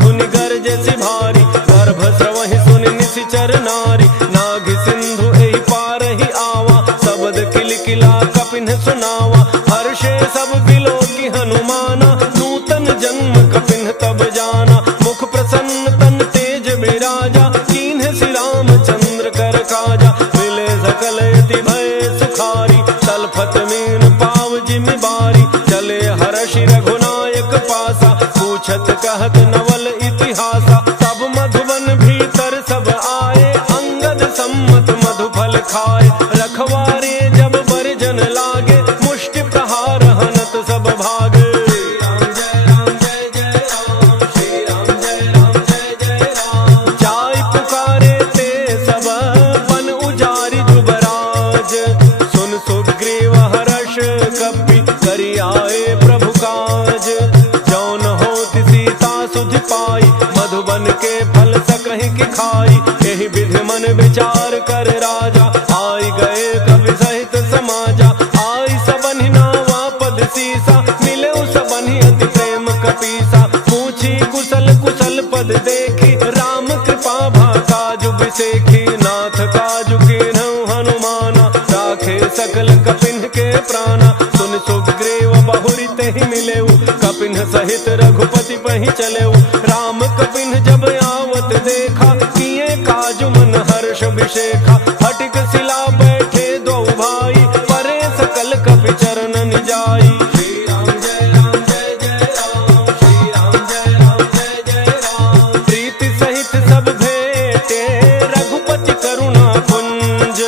धुनि गरजे सिभारी, गर्भ स्रवहि सुनि निशिचर नारी, नाग सिंधु एहि पार ही आवा, शब्द किलकिला कपिन सुनावा, हर्षे सब बिलो की हनुमाना, नूतन जन्म कपिन तब जाना, मुख प्रसन्न तन तेज बिराजा, कीन्ह श्री रामचंद्र कर काजा, मिले सकल यति भय सुखारी, तलफत मीन पाव जिमि बारी, चले हर्षि रघुनायक पासा, पूछत कहत नवल इतिहासा, तब मधुबन भीतर सब आए, अंगद सम्मत मधुफल खाए, रखवारे जब बरजन लागे, मुष्टि प्रहार हनत सब भागे। राम जय राम जय जय राम, श्री राम जय राम जय जय राम, जाय पुकारे ते सब बन उजारि जुबराज, सुन सुग्रीव हर्ष कपि करि आए प्रभु काज, जौन होत सीता सुधि पाई, मधुबन के फल सकहि की खाई, एहि विधि मन विचार कर राजा, आई गए कवि सहित समाजा, आई सबनि नावा पद सीसा, मिले सबनि अति प्रेम कपीसा, पूछी कुशल कुशल पद देखी, राम कृपा भा काजु बिसेखी, नाथ काजु कीन्हु हनुमाना, राखे सकल कपिन के प्राणा, सुन सुग्रीव बहुरी तेहि मिलेउ, कपिन सहित रघुपति पहि चलेउ, राम कपिन जब आवत देखा, किए काजु मन हर्ष विशेखा, फटिक शिला बैठे दो भाई, परे सकल कपि चरणन जाई। श्री राम जय राम जय जय राम, श्री राम जय राम जय जय राम, प्रीति सहित सब भेटे, रघुपति करुणा कुंज,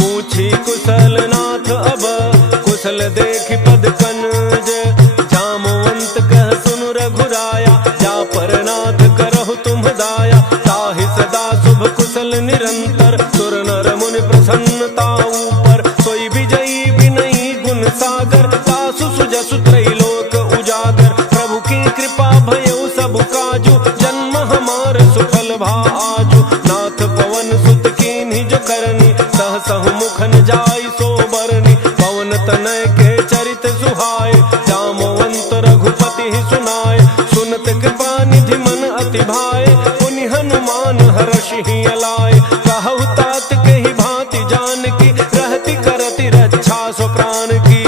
पूछी कुशल नाथ अब, कुशल देखि पद कनज, जामवंत कह सुनु रघुराया, जा पर नाथ करहु तुम दाया, ताहि सदा शुभ कुशल निरंतर, सुर नर मुनि प्रसन्नता ऊपर, सोई विजयी विनयी गुण सागर, तासु सुजसु त्रैलोक उजागर, प्रभु की कृपा भयउ सब काजु, जन्म हमार सुफल भा आजु, नाथ पवन सुत कीन्ही जो करनी, सहसहु मुखन जाई सो बरनी, पवन तनय के चरित सुहाए, जामवंत रघुपति ही सुनाए, सुनत कृपा निधि मन अति भाए, पुनि हनुमान हर्षि ही अलाए, कहु तात के ही भांति जान की, रहति करति रक्षा सो प्राण की।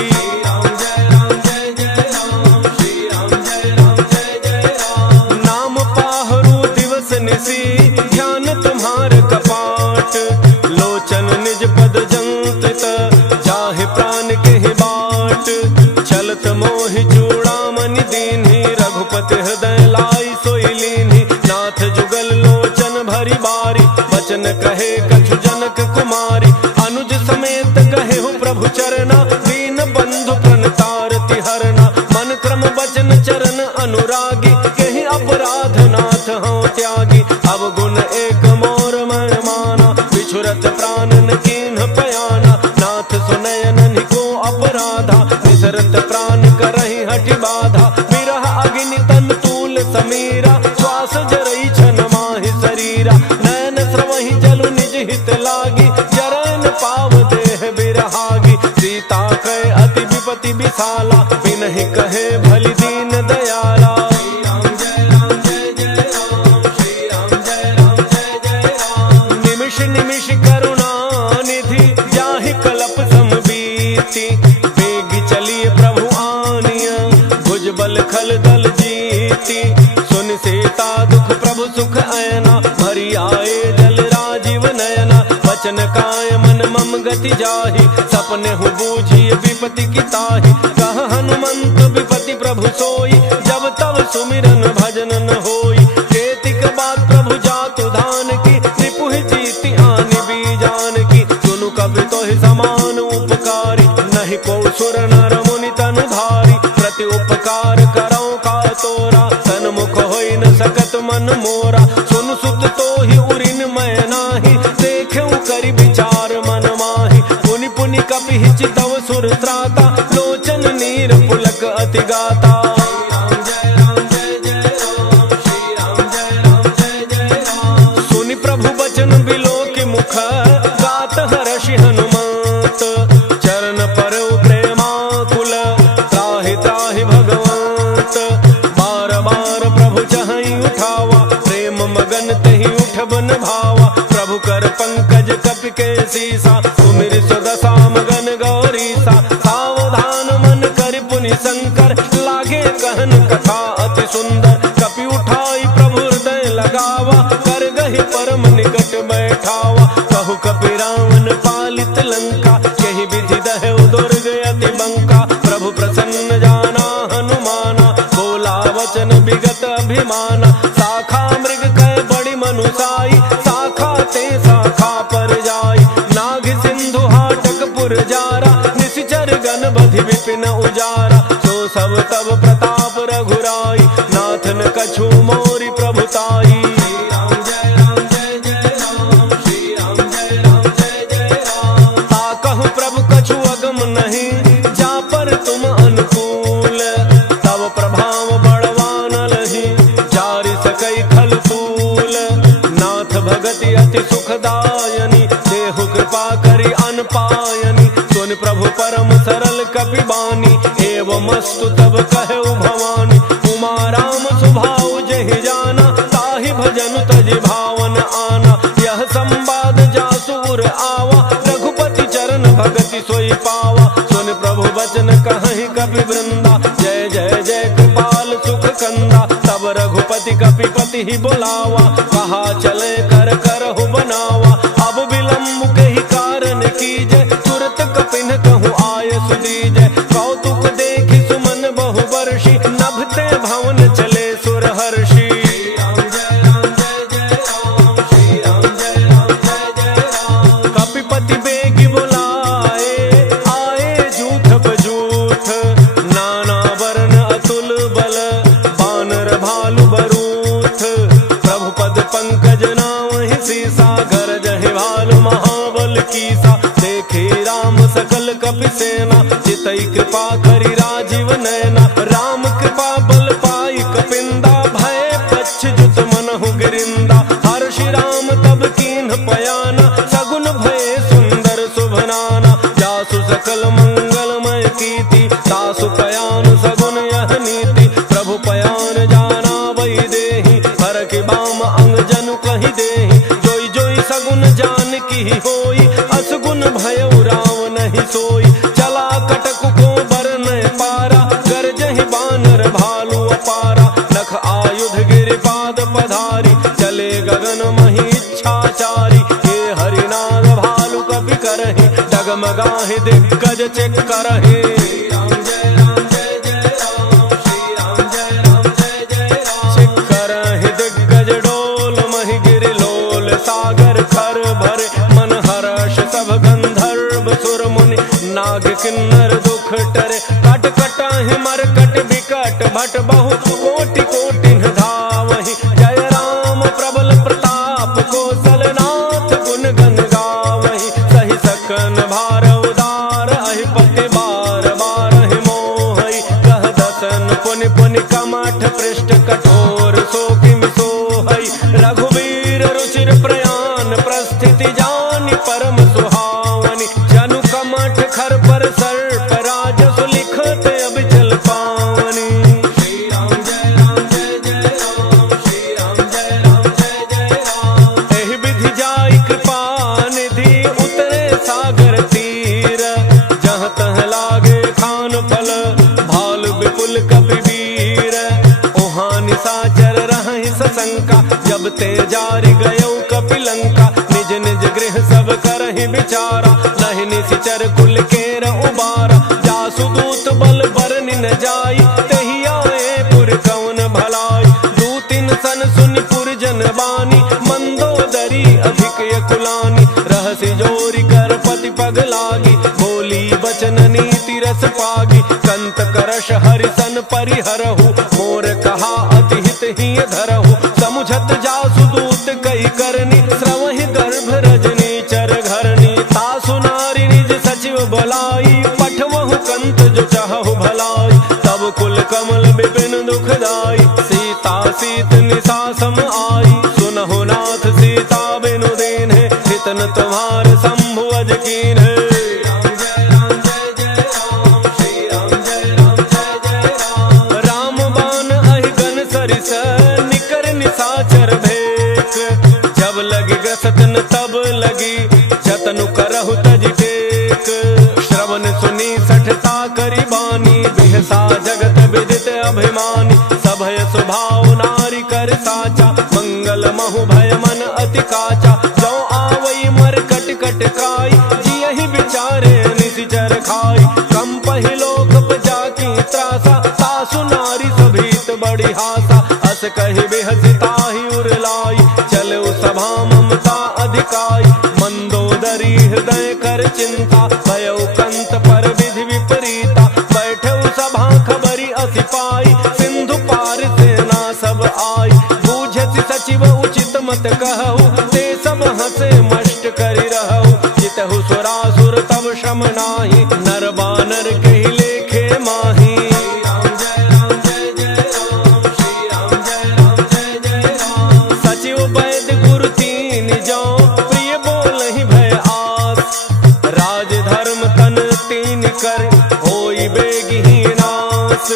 राम जय राम जय जय राम, श्री राम जय राम जय जय राम, नाम पाहरु दिवस निसी, ध्यान तुम्हार कपाट, लोचन निज पद जंत्रित, जाहि प्राण के ही बाट, चलत मोहि चूड़ामणि दीन्ही, रघुपति हृदय लाई सोई लीन्ही, नाथ जुगल लोचन भरी बारी, वचन कहे कछु जनक कुमारी, अनुज समेत कहे हो प्रभु चरना, दीन बंधु प्रणतारति हरना, मन क्रम वचन चरण अनुरागी, केहि अपराध नाथ हूँ त्यागी, अब गुण एक मोर मन माना, बिछुरत प्राणन कीन्ह पयाना, नाथ सुनयन निको अपराधा, निसरत प्राण करहि हठि बाधा, विरह अग्नि तन तूल समीरा, श्वास जरई छन माहि शरीरा, नयन स्रवहि जलु निज हित लागी, जरन पाव देह बिरहागी, सीता कहे अति विपति विशाला, बिनहि कहे भली दीन दयाला। श्री राम जय राम जय जय राम, श्री राम जय राम जय जय राम, निमिष निमिष करुणा निधि, जाहि कलप समबीति, बेगी चलिए प्रभु आनिया, भुजबल खल दल जीती, सुन सीता दुख प्रभु सुख ऐना, भरी आए जल राजीव नयना, वचन काय मन मम गति जाहि, सपने हु बूझिए विपति की ताहि, कह हनुमंत विपति प्रभु सोई, जब तब सुमिरन भजन न होई, केतिक बात प्रभु जातु धान की, रिपुहि जीति आनि बीजान की, सुनु कवि तोहि समान उपकारी, नहीं को सुर नर मुनि तनु धारी, प्रति उपकार करौ का तोरा, सन्मुख होई न सकत मन मोरा, सुन सुत तोहि उरिन मैं नाही, देखेउ करि विचार मन माहि, पुनि पुनि कपि हिचितव सुर त्राता, लोचन नीर पुलक अति गाता। राम जय राम जय जय राम, श्री राम जय राम जय जय राम, सुनि प्रभु बचन बिलो के मुख, गात हर्षि हनुमंत, चरण परौ प्रेमाकुल, त्राहि त्राहि भगवंत, बार बार प्रभु चहई उठावा, गगन तही उठ बन भावा, प्रभु कर पंकज कपि के सीसा, सुमिर सुदशा मगन गौरीसा, सावधान मन कर पुनि शंकर, लागे कहन कथा अति सुंदर, कपि उठाई प्रभु हृदय लगावा, कर गहि परम निकट बैठावा, कहु कपि रावण पालित लंका, यही विधि दहु दुर्ग अति बंका, प्रभु प्रसन्न जाना हनुमाना, बोला वचन विगत अभिमाना, शाखा मृग कह बड़ी मनुसाई, शाखा ते शाखा पर जाई, नाग सिंधु हाटक पुर जारा, निशिचर गण बधि विपिन उजारा, सो सब तब प्रताप रघुराई, नाथन कछु मोरि प्रभुताई। ताकहु प्रभु कछु अगम नहीं, जा पर तुम अनुकूल, तब प्रभाव बड़वान लही, जारि सकई खल तूल, नाथ भगति अति सुखदायनी, देहु कृपा करि अनपायनी, सुन प्रभु परम सरल कपि बानी, एवमस्तु तब कहु भवानी, उमा राम सुभाउ जहि जाना, ताहि भजन तजि भावन आना, यह संवाद जासुर आवा, रघुपति चरण भगति सोई पावा, सुन प्रभु वचन कहि कपि वृंदा, जय जय जय कृपाल सुख कंदा, तब रघुपति कपिपति ही बुलावा, कहा चले कर करहु बनावा, अब विलम्ब कहि कारण कीजय, तुरत कपिन कहु आय सुदीजय, कौतुक देखि सुमन बहु वर्षि, नभते भवन चले सुर हर्षि। कपिपति बेगी बुलाए, आए जूथ बजूथ, नाना वर्ण अतुल बल, बानर भालु बरूथ, प्रभु पद पंकज नावहि सीसा, गरजहि भालु महाबल कीसा, देखे राम सकल कपि सेना, चितई कृपा करि राजीव नयना, राम कृपा बल पाई कपिंदा, भय पच्छ जुत मनहु गिरिंदा, हर्षि राम तब कीन्ह पयाना, सगुन भय सुंदर शुभनाना, जासु सकल मंगलमय कीर्ति, तासु पयान सगुन यह नीति, प्रभु पयान जाना वही देहि, हर के बाम अंग जनु कहि देहि, जोई जोई सगुन जान की होई, असगुन भयउ राम नहीं सोई, चला कटक को बरन पारा, गरजहि बानर भालु अपारा, नख आयुध गिरिपाद पधारी, चले गगन महि इच्छाचारी, हे हरिनाद भालु कपि करहि, डगमगाहि दिग्गज चेक करहि। करहि दिग्गज डोल महि गिरि लोल, सागर खर भरे मन हर्ष, सब गंधर्व सुर मुनि, नाग किन्नर दुख टरे, कट कटाहि मरकट विकट भट, बहु कोटि कोटि धावहि, जय राम प्रबल प्रताप कौशल नाथ, गुण गन गावहि, सहि सकन भार उदार, अहिपति बार बार मोहि, कह दसन पुनि पुनि कमठ पृष्ठ, कठोर सो किम सोहै, रघुवीर रुचिर प्रयान, प्रस्थिति जानि परम सुहावनी, जनु कमठ खर पर सर्प, राजसु लिखत अबिचल पावनी। श्री राम जय राम जय जय राम, श्री राम जय राम जय जय राम, एहि विधि जाई कृपा निधि, उतरे सागर तीर, जहाँ तह लागे खान फल, भालु विपुल कपि वीर, ओहाँ निशाचर रहहि सशंका, जब ते जारि गयौ कपि लंका, निज निज गृह सब करहि विचारा, लहि निशिचर कुल केर उबारा, जासु दूत बल बरनि न जाई, तेहि आए पुर कौन भलाई, दूतिन सन सुनि पुर जन बानी, मंदोदरी अधिक यकुलानी, रहसि जोरि कर पति पग लागी, बोली बचन नीति रस पागी, कंत करश हरिसन परिहरहु, मोर कहा अति हित ही धरहु, समुझत जासु दूत कई करनी, श्रवहि गर्भ रजनी चर घरनी, तासु नारी निज सचिव बलाई, पठवहु कंत जो चाहु भलाई, तब कुल कमल विपिन दुखदाई, सीता सीत निशा सम आई, सुनहु नाथ सीता बिनु दीन्हे, हितन तुम्हार शंभु अज कीन्हे। राम बाण अहि गन सरिस, निकर निशाचर भेख, जब लगी गसतन तब लगी जतनु करहु तज टेक। श्रवण सुनी सठता करी बानी बिहसा जगत विदित अभिमानी। सभय स्वभाव नारी कर साचा मंगल महु भय मन अति काचा। जो आवई मर कट कट काई जियहि विचारे निशिचर खाई। कम पहिलोक जाकी त्रासा सासु नारी सभीत बड़ी हासा। अस कहि बेहसिताहि उरलाई चलो सभा ममता अधिकाई। मंदोदरी हृदय कर चिंता भयो कंत पर विधि विपरीता। बैठऊ सभा खबरी अति पाई सिंधु पार सेना सब आई। बूझति सचिव उचित मत कहु ते सब हंसे मष्ट करि रहु। जितहु सुरासुर तब श्रम नाही नर बानर कहि लेखे माही। सचिव वैद्य गुरु तीन जो प्रिय बोलहि भय आस। राज धर्म तन तीन कर होई बेगहि नास।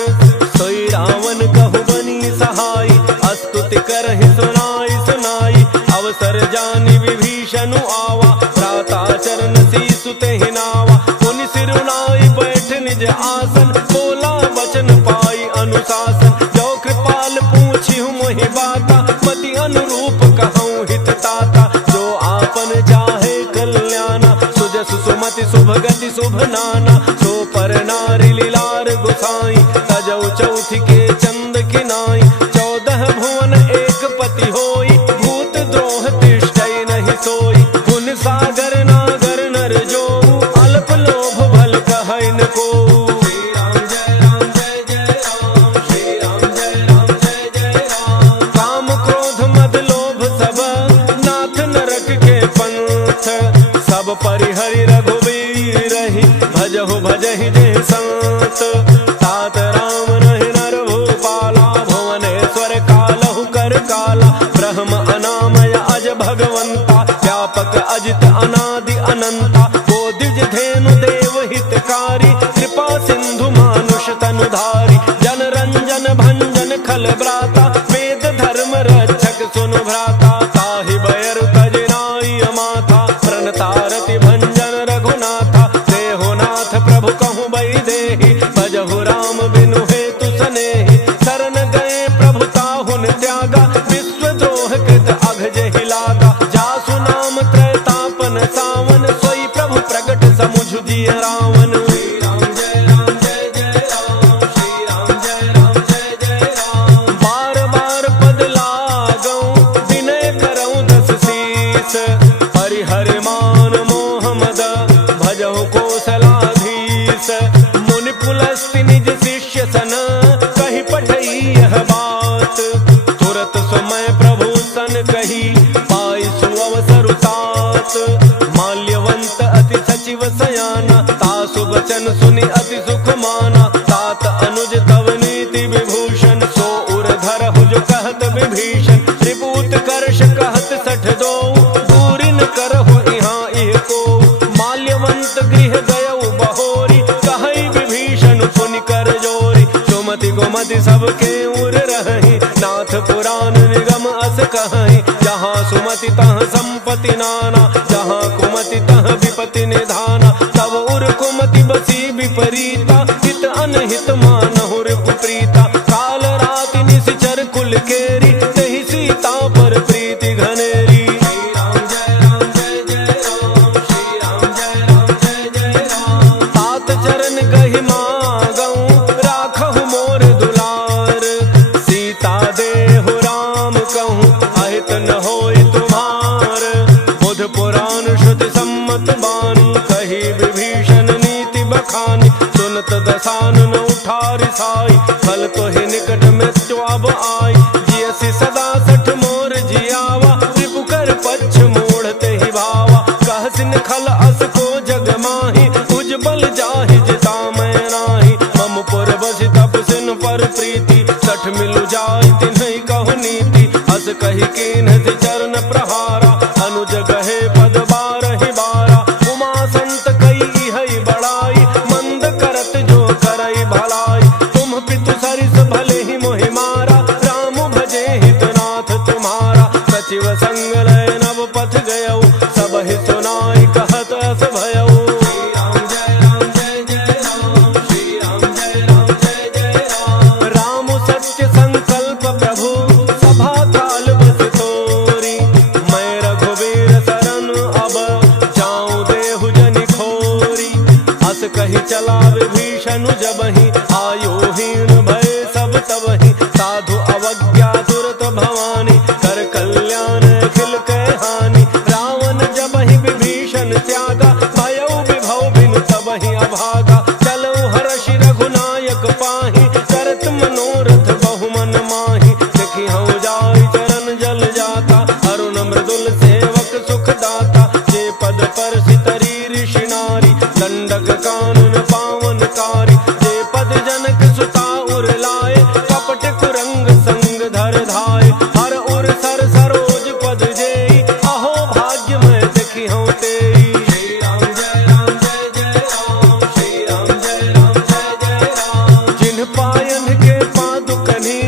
सोई रावण कहु बनी सहाई अस्तुति करहि सुनाई सुनाई। अवसर जानि विभीषण आवा भ्राता चरण सीसु तेहि नावा। मुनि सिरुनाई बैठ निज आसन बोला वचन पाई अनुशासन। जो कृपाल पूछिहु मोहि बाता मति अनुरूप कहूँ हित ताता। जो आपन चाहे कल्याणा सुजसु सुमति शुभ गति शुभ नाना। सो पर नारी लीलार गुसाई तजौ चौथी के चंद किनाई। 14 भुवन एक पति होई भूत द्रोह तिष्ठई नहीं सोई। गुण सागर नागर नर जो अल्प लोभ भल कहै न को। काम क्रोध मद लोभ सब नाथ नरक के पंथ। सब परिहरि रघुबीर रही भजहु भजहि जे संत। तात राम नहीं नर भूपाला भुवनेश्वर कालहु कर काला। ब्रह्म अनामय अज भगवंता व्यापक अजित अनादि अनंता। वो द्विज धेनु देव हितकारी कृपा सिंधु मानुष तनुधारी। जन रंजन भंजन खल ब्राता वेद धर्म रक्षक सुनु भ्राता। ताहि बैर तज नाई अमाथा प्रणतारति भंजन रघुनाथा। देहोनाथ प्रभु कहूँ बई देहि भजहु राम बिनु हेतु सनेहि। शरण गए प्रभु ताहुन त्यागा विश्व द्रोह कृत अघ जेहि लागा। जासु नाम त्रैतापन सावन सोई प्रभु प्रगट समुझ जिय रावण। बार बार पद लागऊं विनय करऊं 10 शीस। परिहर मान मोह मद भजहु कौशलाधीश। मुनि पुलस्ति निज शिष्य सन कहि पठई यह बात। तुरत समय प्रभु सन कही पाई सुअवसर तात। माल्यवंत अति सचिव सयाना तासु वचन सुनि अति सुख माना। तात अनुज तव नीति विभूषण सो उर धरहु जो कहत विभीषण। त्रिभूत कर्ष कहत 62 दूरी न करहु इहाँ इह को। माल्यवंत गृह गयउ बहोरी कहई विभीषण पुनि कर जोरी। सुमति गुमति सबके उर रही नाथ पुराण निगम अस कहई। जहाँ सुमति तहाँ संपत्ति नाना जहाँ कुमति तहाँ विपति निधाना। तब उर कुमति बसी विपरीता हित अनहित मानहु रिपुप्रीता। काल राति निशिचर कुल केरी तेहि सीता पर प्रीति घनेरी। तात चरण गहि मागऊं राखहु मोर दुलार। सीता देहु राम कहूँ अहित न होई तुम्हार। बुध पुराण श्रुति सम्मत बानी कही विभीषण नीति बखानी। सुनत दसानन उठारि साई फल तो ही निकट मृत्यु अब आई। जियसि सदा सठ मोर जियावा रिपु कर पच्छ मूढ़ते ही भावा। कहसिन खल अस को जग माही उज्बल जाहि जिता मैं नाही। मम पुर बसि तपसिन पर प्रीति सठ मिलु जाय तिन्हि कहु नीति। अस कहि कीन्ह चरण प्रहारा अनुज गहे पद बारहि बारा। उमा संत कई हई बड़ाई मंद करत जो करई भलाई। तुम पितु सरिस भले ही मोहि मारा सचिव संग लय नव पथ गयऊ सब ही सुनाई कहत अस भयऊ। श्री राम जय राम जय जय राम, श्री राम जय राम जय जय राम। राम सत्य संकल्प प्रभु सभा काल बस तोरी, मैं रघुवीर शरण अब जाऊं देहु जनि खोरी। अस कही चला विभीषण जबहि आयुहीन भय सब तबहि, साधु अवज्ञा तुरत भवानी कर कल्याण खिल के हानि। रावण जबहि विभीषण त्यागा भयउ विभव बिनु तबहि अभागा। चलऊ हर्षि रघुनायक पाहि करत मनोरथ बहु मन माहि। देखि हऊ जाय चरण जल जाता अरुण मृदुल सेवक सुख दाता। जे पद परसि तरी ऋषि नारी दंडक कानन पावन कारी। जे पद जनक सुता उर लाए कपट कुरंग संग धर धाय। हर उर सर सरोज पद जेई अहो भाग्य मैं देखी हूँ तेई। श्री राम जय राम जय जय राम, श्री राम जय राम जय जय राम। जिन पायन के पादुकनि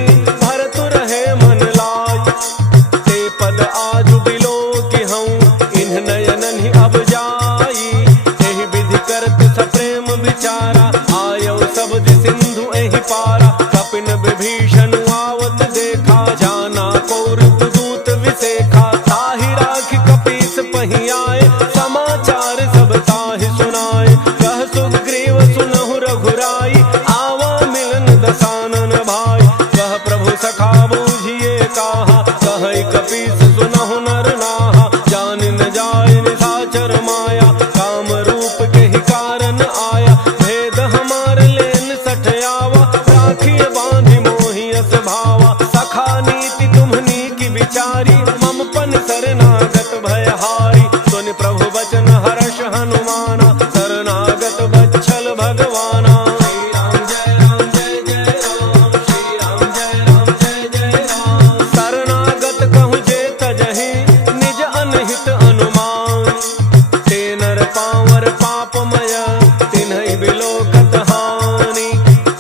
भरत रहे मन लाय, ते पद आजु बिलो कि हूँ इन्ह नयनन ही अब जाई। एहि विधि करत सप्रेम विचारा आयो सब सिंधु एहि पारा। कपिन विभीषण आवत देखा जाना कौरव दूत विसेखा। ताहि राखि कपीस पहि आए समाचार सब ताहि सुनाए। कह सुग्रीव सुनहु रघुराई आवा मिलन दसानन भाई। कह प्रभु सखा बूझिए काहा कह कपीस सुनहु नर नाहा। जान न जाय निशाचर माया काम रूप के ही कारण आया। भेद हमार लेन सठ आवा राखिय बांधि मोहि अस भावा। सखा नीति तुम्हनी की विचारी मम पन शरणागत भयहारी। सुनि प्रभु वचन हर्ष हनुमाना शरणागत बच्छल भगवाना। श्री राम जय राम जय जय राम, श्री राम जय राम जय जय राम। शरणागत कहूँ जे तजहि निज अनहित अनुमान। ते नर पावर पापमय तिन्हि बिलोकत हानि।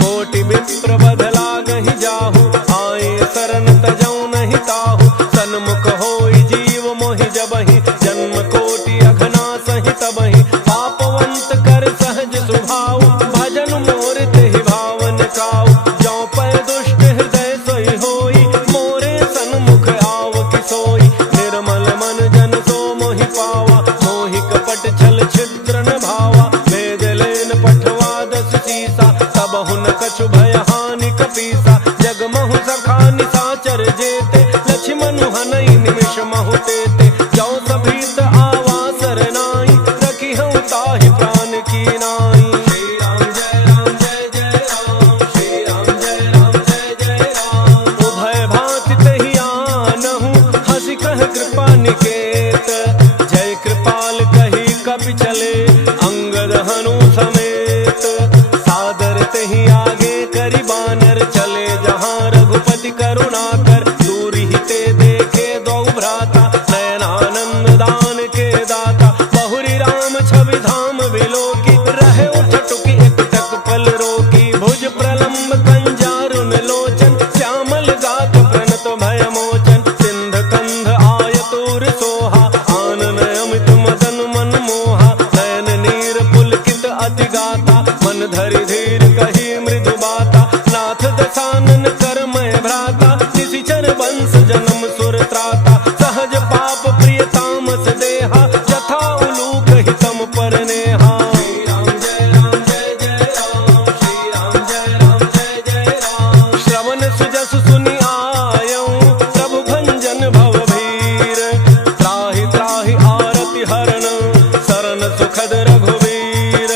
कोटि विप्र बध लागहि जाहु आए शरण तजौ नहीं ताहु। सन्मुख होई जीव मोहि जबहि जन्म कोटि अघनासहि तबहि। पापवंत कर सहज स्वभाव भजन मोर तेहि भावन काऊ। जौ पै दुष्ट हृदय सोई होई मोरे सन्मुख आव कि सोई। निर्मल मन जन सो मोहि पावा मोहि कपट छल छिद्र न भावा। वेद लेन पठवा दस सीसा तब हुन कछु भय हानि कपीसा। जगमहु सखा निशाचर जेते लक्ष्मण हनई निमिष महु तेते। जौ सभीत आवा सरनाई रखी हूँ ताहि प्राण की नाई। श्री राम जय राम जय जय राम, श्री राम जय राम जय जय राम। उभय भांति तहि आनहु हंसी कह कृपा निकेत। जय कृपाल कही कपि चले अंगद हनु समेत। सादर तहि आगे करि बानर चले जहाँ रघुपति करुणा कर। दूर ही ते देखे दो भ्राता नयनानंद दान के दाता। बहुरी राम छवि धाम बिलोकी रहे उठटुकी एक टक पल रोकी। भुज प्रलंब कंजारुन लोचन श्यामल गात प्रणत भय मोचन। सिंध कंध आयतुर सोहा आनन अमित मदन मन मोहा। नयन नीर पुलकित अति गाता मन धरि धीर कही मृदु बाता। नाथ दसानन कर मैं भ्राता निशिचर वंश जन्म सुर त्राता। सहज पाप प्रिय तामस देहा जथा उलूक हितम पर नेहा। श्री राम जय राम जय जय राम, श्री राम जय राम जय जय राम। श्रवण सुजस सुनि आयऊं प्रभु भंजन भव भीर। त्राहि त्राहि आरति हरण शरण सुखद रघुवीर।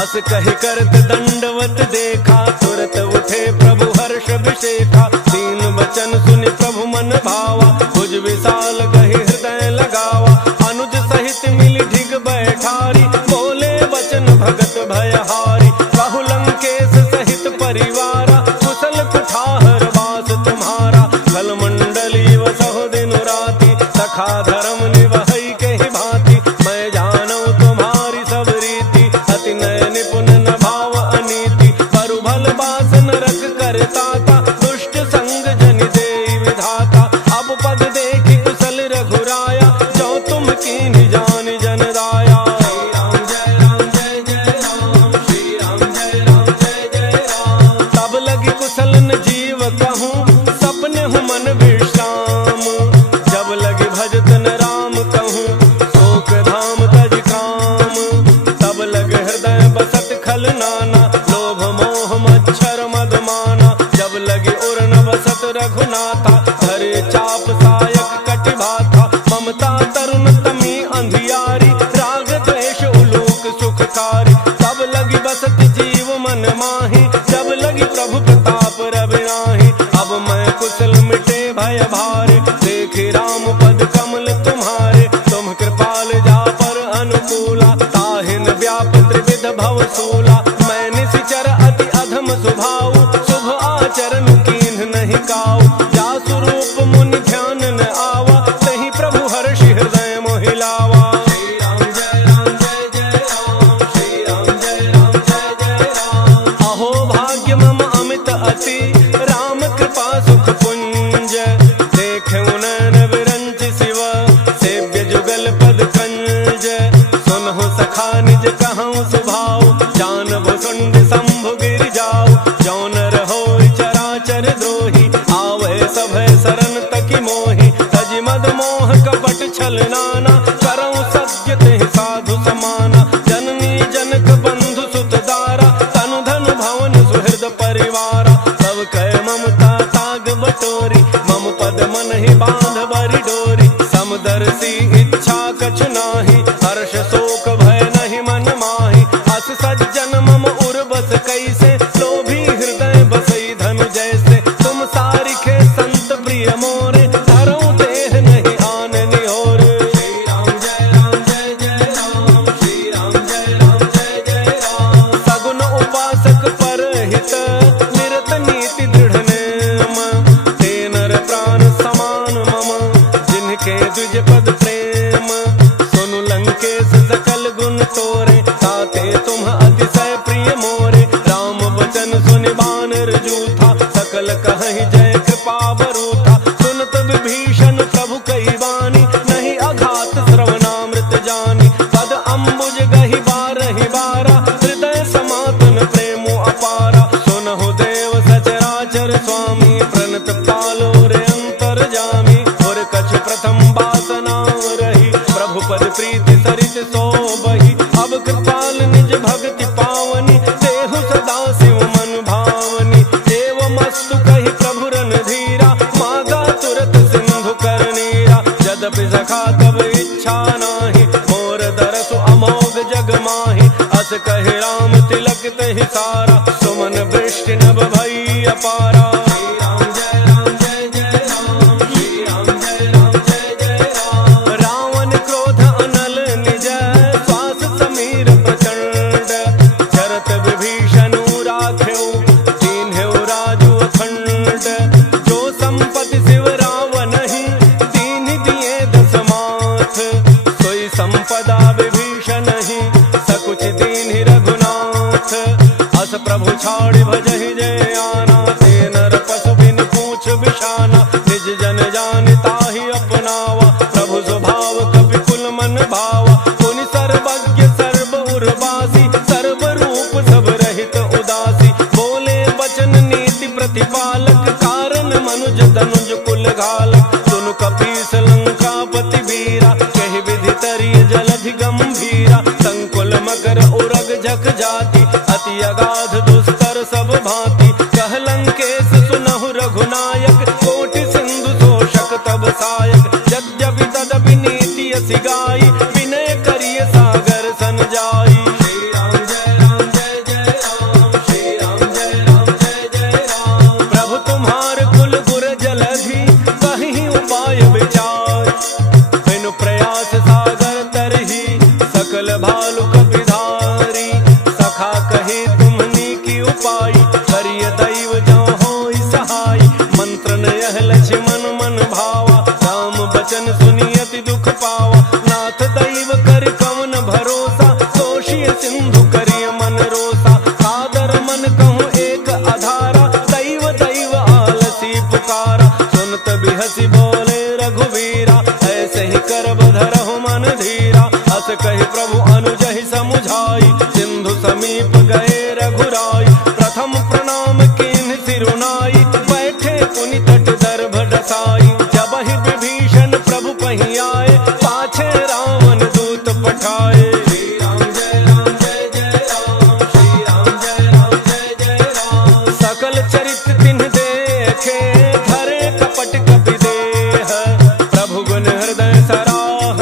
अस कहि करत दंडवत देखा तुरत उठे प्रभु हर्ष विशेखा। दीन वचन सुनि प्रभु मन भावा भुज विशाल कहि हृदय लगावा। अनुज सहित मिली ढिग बैठारी बोले वचन भगत भयहारी। कहु लंकेश सहित परिवारा कुशल कुठार वास तुम्हारा। कल मंडली वसहु दिन राति सखा धर्म निवहई कहि भांति। मैं जानू तुम्हारी सब रीति अति नय निपुण न भाव अनीति। परु भल बास नरक करता था दुष्ट संग जनि देई विधाता। अब पद देखि कुशल तरुण तमी अंधियारी, राग द्वेष उलूक सुखकारी। तब लगी बसत जीव मन माही, जब लगी प्रभु प्रताप रवि नाही। अब मैं कुशल मिटे भय भारे, देखी राम पद कमल तुम्हारे। तुम कृपाल जा पर अनुकूला, ताहिन व्याप त्रिविध भव सूला। मैं निशिचर अति अधम स्वभाव, शुभ आचरण कीन्ह नहीं काऊ। जा स्वरूप मुनि ध्यान न आवा, तहि प्रभु हर्षि हृदय मोहिलावा। श्री राम जय राम जय जय राम, श्री राम जय राम जय जय राम। अहो भाग्य मम अमित अति, राम कृपा सुख पुंज। देखे नैन विरंच शिव, सेव्य जुगल पद कंज। सुनहु सखा निज कहूँ सुभाव, जानबो सुंड शंभु गिर जाऊ। जौन रहो चराचर द्रोही, आवे सभय शरण तकी मोहि। तज मद मोह कपट छल नाना, करऊँ सत्य तेहि साधु समाना। जननी जनक बंधु सुत दारा, तनु धनु भवन सुहृद परिवारा। सब कह ममता ताग बटोरी, मम पद मन ही बांध बरी डोरी। समदर्शी इच्छा कछु नाही, हर्ष शोक भय नहीं मन माही। अस सज्जन मम उर बस कैसे, लोभी हृदय बसई धनु जैसे। तुम सारिखे संत प्रिय मोरे, धरऊँ देह नहीं आन निहोर। श्री राम जय राम जय जय राम, श्री राम जय राम जय जय राम। सगुन उपासक पर हित, निरत नीति दृढ़ नेम। ते नर प्राण समान मम, जिनके द्विज पद प्रेम। सुनु लंकेश सकल गुण तोरे, ताते तुम अतिशय प्रिय मोरे। राम वचन सुनि बानर जूथा, सकल कहहि जय कृपा बरूथा। सुनत विभीषण प्रभु कहि बानी, नहीं अघात श्रवणामृत जानी। पद अम्बुज गहि बारहि बारा, हृदय समातन प्रेमो अपारा। सुनहु देव सचराचर स्वामी, प्रणत पालो रे अंतर जामी। और कछु प्रथम वासना रही, प्रभु पद प्रीति सरित सोबहि। अब कृपाल निज भक्ति पावनी, देहु सदा शिव मन भावनी। एवमस्तु कहि प्रभु रणधीरा, मागा तुरत सिंधु कर नीरा। यद्यपि सखा तब इच्छा नाही, मोर दरसु अमोघ जग माही। अस कहि राम तिलक तहि सारा, सुमन वृष्टि नभ भई अपारा। श्री राम जय राम जय जय राम, श्री राम जय राम जय जय राम। रावण क्रोध अनल निज, श्वास समीर प्रचंड। चरत विभीषण राखेउ, दीन्हेउ राजु अखंड। जो संपत्ति शिव रावणहि, दीन्हि दिए दस माथ। सोई संपदा विभीषणहि, सकुच दीन्हि रघुनाथ। अस प्रभु छाड़ि भजहि जय आना, ते नर पशु बिन पूछ बिषाना। निज जन जान ताहि अपनावा, प्रभु स्वभाव कपि कुल मन भावा। पुनि सर्वज्ञ सर्व उर्वासी, सर्व रूप सब रहित उदासी। बोले वचन नीति प्रतिपालक, कारण मनुज तनुज कुल घालक। सुनु कपीस लंकापति वीरा, कहि विधि तरिय जलधि गंभीरा। संकुल मकर उरग झक जाति, अति अगाध दुस्तर सब भांति। कह लंकेश सुनहु रघुनायक, कोटि सिंधु शोषक तब सायक। यद्यपि तदपि नीति यसी गाई, विनय करिय सागर सन जाई। श्री राम जय राम जय जय राम, श्री राम जय राम जय जय राम। प्रभु तुम्हार कुल गुर जलधि, कहीं उपाय विचार। बिनु प्रयास सागर तरही, सकल भालु कपिधारी। सखा कही तुम्हनी की उपाय, करिय दैव जो होई सहाय। मंत्र न यह लक्ष्मण मन भावा, राम बचन सुनि अति दुख पावा। नाथ दैव कर कवन भरोसा, दोषी सिंधु करिय मन रोसा। सादर मन कहूँ एक आधारा, दैव दैव आलसी पुकारा। सुनत बिहसी बोले रघुवीरा, ऐसे ही करब धरहु मन धीरा। अस कहि प्रभु अनुजहि समुझाई, सिंधु समीप गए रघुराई। प्रथम प्रणाम कीन्ह सिरुनाई, बैठे पुनि तट दर्भ डसाई। जबहि विभीषण प्रभु पहि आए, पाछे रावण दूत पठाए। श्री राम जय राम जय जय राम, श्री राम जय राम जय जय राम। सकल चरित तिन्ह देखे, धरे कपट कपि देह। प्रभु गुण हृदय सराह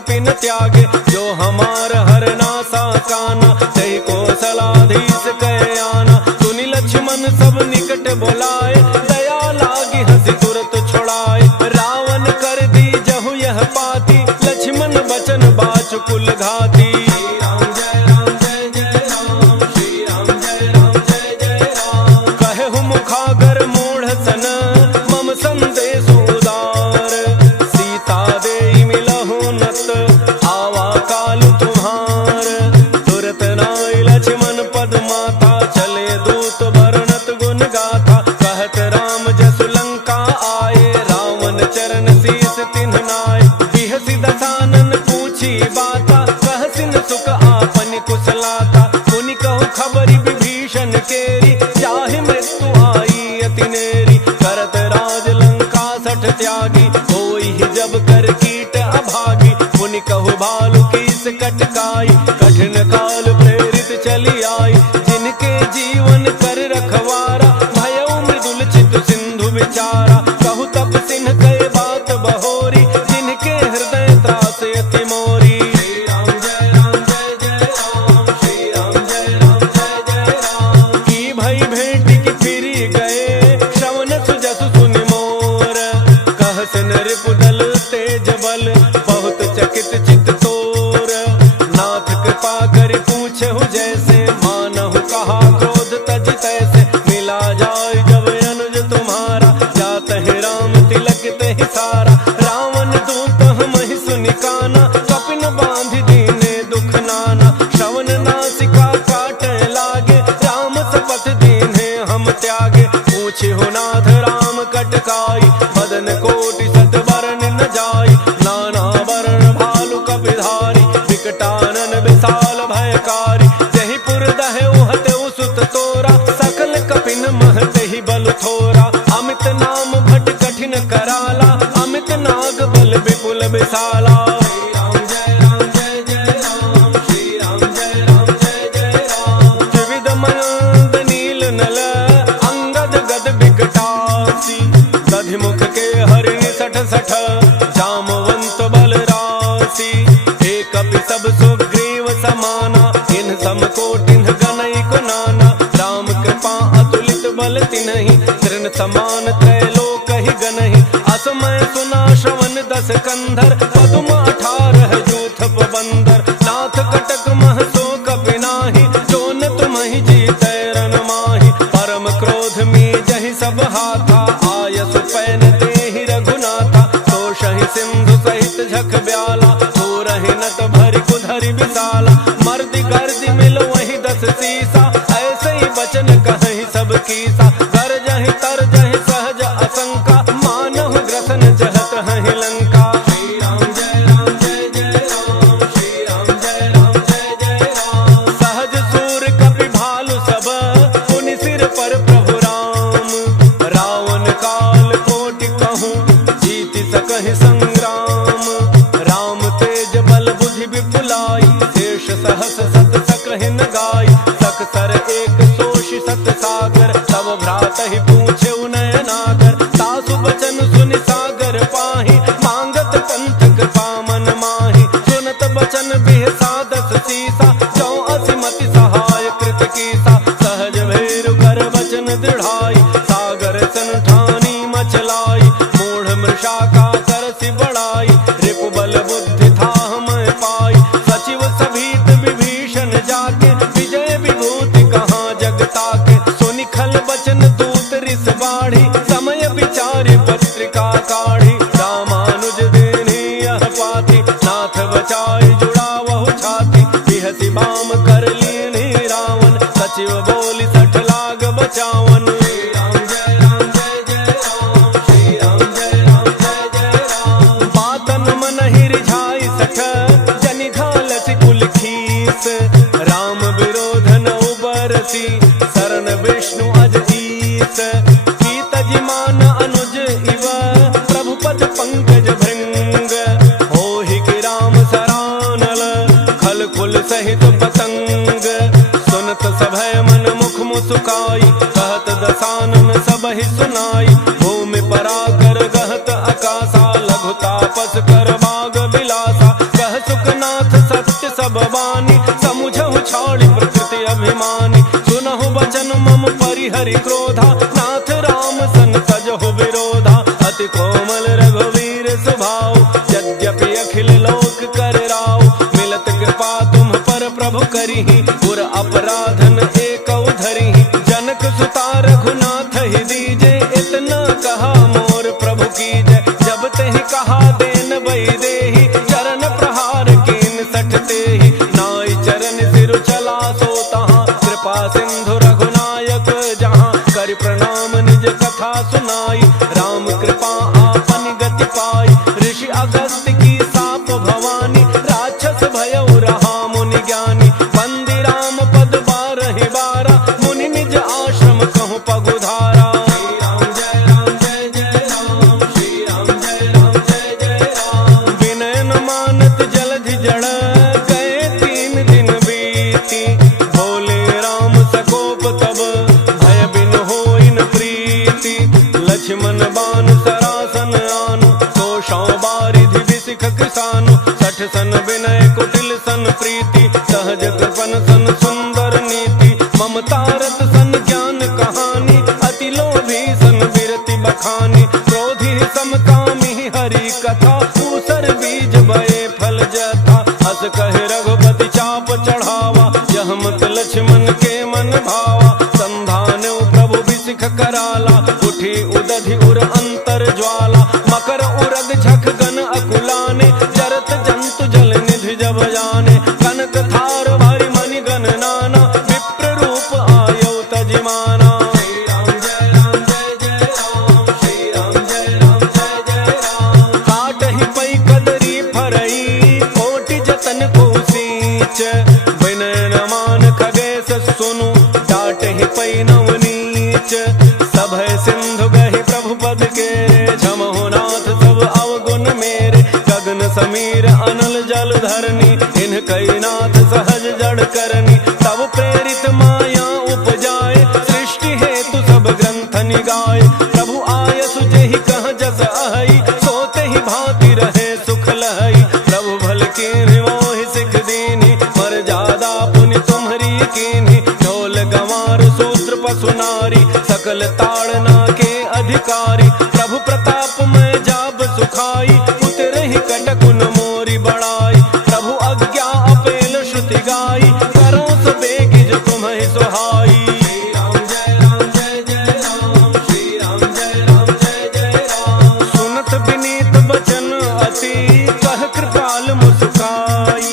कपिन त्यागे। जो हमार हर नासा काना जय कौशलाधीश कह आना। सुनि लक्ष्मण सब निकट बोलाए दया लागी हंसी तुरत छोड़ाए। रावण कर दी जहु यह पाती लक्ष्मण बचन बाच कुल घाती। मुखागर मूढ़ सन मम संदेश उदार। सीता दे मिलहु नत आवा काल तुम्हार। तुरत नाय लक्ष्मण पद माथा चले दूत वर्णत गुण गाथा। कहत राम जसु लंका आए रावण चरण शीस तिन्ह नाय। बिहसि दसानन पूछी बाता कहसिन सुख आपन कुशलाता। मुनि कहु खबरि विभीषण केरी जाहि मृत्यु आई अति नेरी। करत राज लंका सठ त्यागी होई जब कर कीट अभागी। मुनि कहु भालु कीस कटकाई कठिन काल प्रेरित चली आई। जिनके जीवन कर रखवारा भयउ मृदुल चित सिंधु विचारा। कहु तप सिन्ह कह बात बहोरी जिनके हृदय त्रास अति मोरी। रिपुदल तेज बल बहुत चकित चित तोर। नाथ कृपा कर पूछे हु जैसे मानहु कहा क्रोध तज तैसे। मिला जाय जब अनुज तुम्हारा जात है राम तिलक ते सारा। रावण दूत हमहि सुनि काना कपिन बांध दीने दुख नाना। श्रवण नासिका काटे लागे राम सपथ दीने हम त्यागे। पूछे हो नाथ राम कटकाई बदन कोटि सत वरण न जाई। नाना वरण भालु कपिधारी विकटानन विशाल भयकारी। जहि पुर दहे उहते सुत तोरा सकल कपिन महते ही बल थोरा। अमित नाम भट कठिन कराला अमित नाग बल विपुल विशाला। त्रिविध मयंद नील नल अंगद गद विकटासी। दधिमुख के हरिणि सठ सठ जामवंत बल राशि। एक कपि सब सुग्रीव समाना इन सम कोटिन गनई को नाना। राम कृपा अतुलित बल तिन्हि तृण समान त्रैलोक ही गनहि। असमय सुना श्रवण दस कंधर पदुम 18 जूथ बंदर। नाथ कटक मह सो कपि नाही जो न तुम्हि जीतै रन माहि। परम क्रोध में जहि सब हाथा आयसु पैन तेहि रघुनाथा। तोषहि सिंधु सहित झख ब्याला तोरहि नट भरि कुधरि विशाला। मर्दि गर्दि मिल वही 10 सीसा ऐसे ही बचन कहि सब कीसा। गरजहि तरजहि सहज असंका मानहु ग्रसन जहत हहि लंका। श्री राम जय राम जय जय राम। श्री राम जय राम जय जय राम। सहज सूर कपि भालु सब पुनि सिर पर प्रभु राम। रावण काल कोटि कहूँ जीति सकहि संग्राम। राम तेज बल बुद्धि विपुलाई शेष सहस सत सकहि न गाई। सक सर एक सोषि सत सागर तब भ्रात ही पूछे नयनागर। तासु बचन सुनि सागर पाहि मांगत पंथ कृपा मन माहि। सुनत बचन बिहसा 10 सीसा जो असिमति सहाय कृत कीसा। सहज भैरु कर बचन दृढ़ाई सागर सन ठानी मचलाई। मूढ़ मृषा का करसि बढ़ाई रिपु बल बुद्धि था मैं पाई। सचिव सभीत विभीषण जाके विजय विभूति कहाँ जगता के। सुनि खल बचन दूत रिस बाढ़ी समय विचारि पत्रिका काढ़ी। रामानुज देनि यह पाती नाथ बचाई जुड़ावहु छाती। बिहसि बाम कर लीनि रावण सचिव बोली 60 लाग बचावन। श्री राम जय राम जय जय राम। श्री राम जय राम जय जय राम। बातन मन ही रिझाई 60 जनि घालसि कुल खीस। राम विरोध न उबरसी शरण विष्णु अज ईस। कीत जिमान अनुज इव प्रभु पद पंकज भृंग। होहि कि राम सरा सुखनाथ सत्य सब बानी, समुझहु छाड़ी प्रकृति अभिमानी। सुनहु बचन मम परिहरि क्रोधा, नाथ राम सन तजहु विरोधा। अति कोमल रघुवीर स्वभाव, यद्यपि अखिल लोक कर राव। मिलत कृपा तुम पर प्रभु करिहि, पुर अपराधन एकौ धरिहि। जनक सुता रघुनाथ ही दीजे, इतना कहा मोर प्रभु कीजय। जब तेहि कहा देन बई देहि, चरण प्रहार कीन सठते ही। नाई चरण सिर चला सो तहाँ, कृपा सिंधु रघुनायक जहाँ। करि प्रणाम निज कथा सुनाई, राम कृपा आपन गति पाई। ऋषि अगस्त्य की साप भवानी, राक्षस भयउ रहा मुनि ज्ञानी। बंदी राम पद बारहि बारा, मुनि निज आश्रम कहु पगुधारा। विनय न मानत जलधि जड़, गए 3 दिन बीती। भोले राम सकोप तब, भय बिन होई न प्रीति। लक्ष्मण बान सरासन आनु, तोषौ बारिधि बिसिख कृसानु। 60 सन विनय कुटिल सन प्रीति, सहज कृपन सन सुंदर नीति। ममता रत सन ज्ञान कहानी, अति लोभी सन विरति बखानी। क्रोधी समकामी हरि कथा, ऊसर बीज बये फल जथा। अस कहे रघुपति चाप चढ़ावा, यह मत लक्ष्मण के मन भावा। संधान प्रभु बिसिख कराला, उठी उदधि उर अंतर ज्वाला। मकर उरग झख गन अकुलाने, जरत जंतु जल निधि जब जाने। कनक थार भरि मनि गण नाना, विप्र रूप आयौ तजिमाना। काटहि पै कदरी फरई, कोटि जतन को सींच। विनय न मान खगेश सुनु, डाटहि पै नवनीच। सभय सिंधु गहि प्रभु पद के, झमहु नाथ सब अवगुण मेरे। गगन समीर अनल जल धरनी, इनकई नाथ सहज जड़ करनी। तब प्रेरित माया उपजाए, सृष्टि हेतु सब ग्रंथ निगाए। प्रभु आयसु जेहि कह जस अहई, सोते ही भांति रहे सुख लहई। प्रभु भल कीन्हि मोहि सिख दीन्हि, मर्यादा पुनि तुम्हरी कीन्हि। ढोल गंवार शूद्र पशु नारी, सकल ताड़ना के अधिकारी। प्रभु प्रताप में जाब सुखाई, उतरहि कटकुन मोरी बड़ाई। प्रभु आज्ञा अपेल श्रुति गाई, करो सो बेगी जो तुम्हें सुहाई। सुनत विनीत बचन अति, कह कृपाल मुस्काई।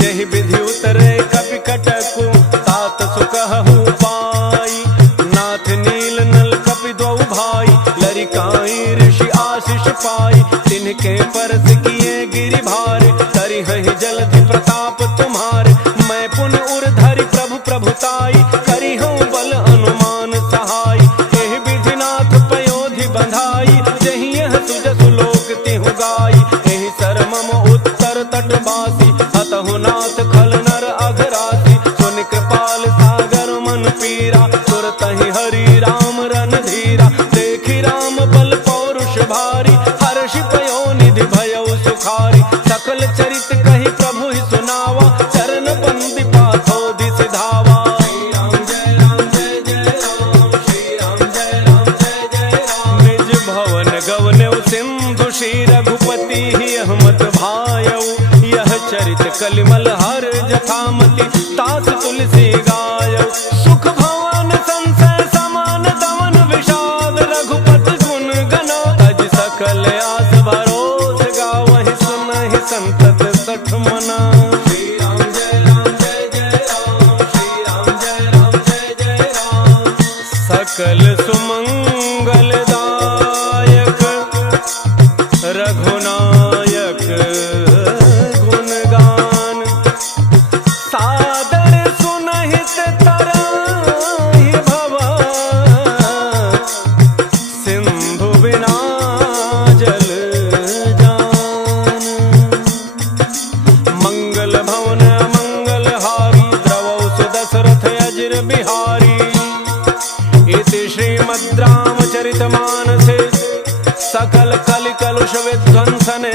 जेहि विधि उतरे कपि कटकु, तात सुकहु पाई। नाथ नील नल कपि द्वौ भाई, लरिकाई ऋषि आशीष पाई। तिनके परस किए गिरि भारे, तरिहहि जलधि प्रताप तुम्हारे। मैं पुन उर धरि प्रभु प्रभुताई, करिहूँ बल अनुमान सहाय। एहि विधि नाथ पयोधि बंधाई, जहि यह सुजसु लोक तिहु गाई। एहि सर मम उत्तर तट बासी, हतहु नाथ खल नर अघरासी। सुनि कृपाल सागर मन पीरा, तुरतहि हरि राम रन धीरा। देखि राम बल पौरुष भारी, हर्षि पयोनिधि भयउ सुखारी। सकल चरित कहि प्रभु ही सुनावा, चरण बंदी पाथोधि सिधावा। निज भवन गवनेउ सिंधु श्री रघुपति ही अहमत भायउ। यह चरित कलिमल हर जथामति, तास तुलसी गायउ। सुख भवन संशय समान दमन विषाद, रघुपति गुण गना। तज सकल आस भरोस गावहि, सुनहि संतत सठ मना। श्री राम जय राम जय जय राम, श्री राम जय राम जय जय राम। सकल सुमंगल दायक, रघुनायक गुणगान। सादर सुनहित तराहि भवा, सिंधु बिना जल जान। मंगल भवन मंगल हारी, द्रवौ सुदशरथ अजिर बिहारी। इति श्रीमद् रामचरितमानसे, सकल कलि कलुष विध्वंसने।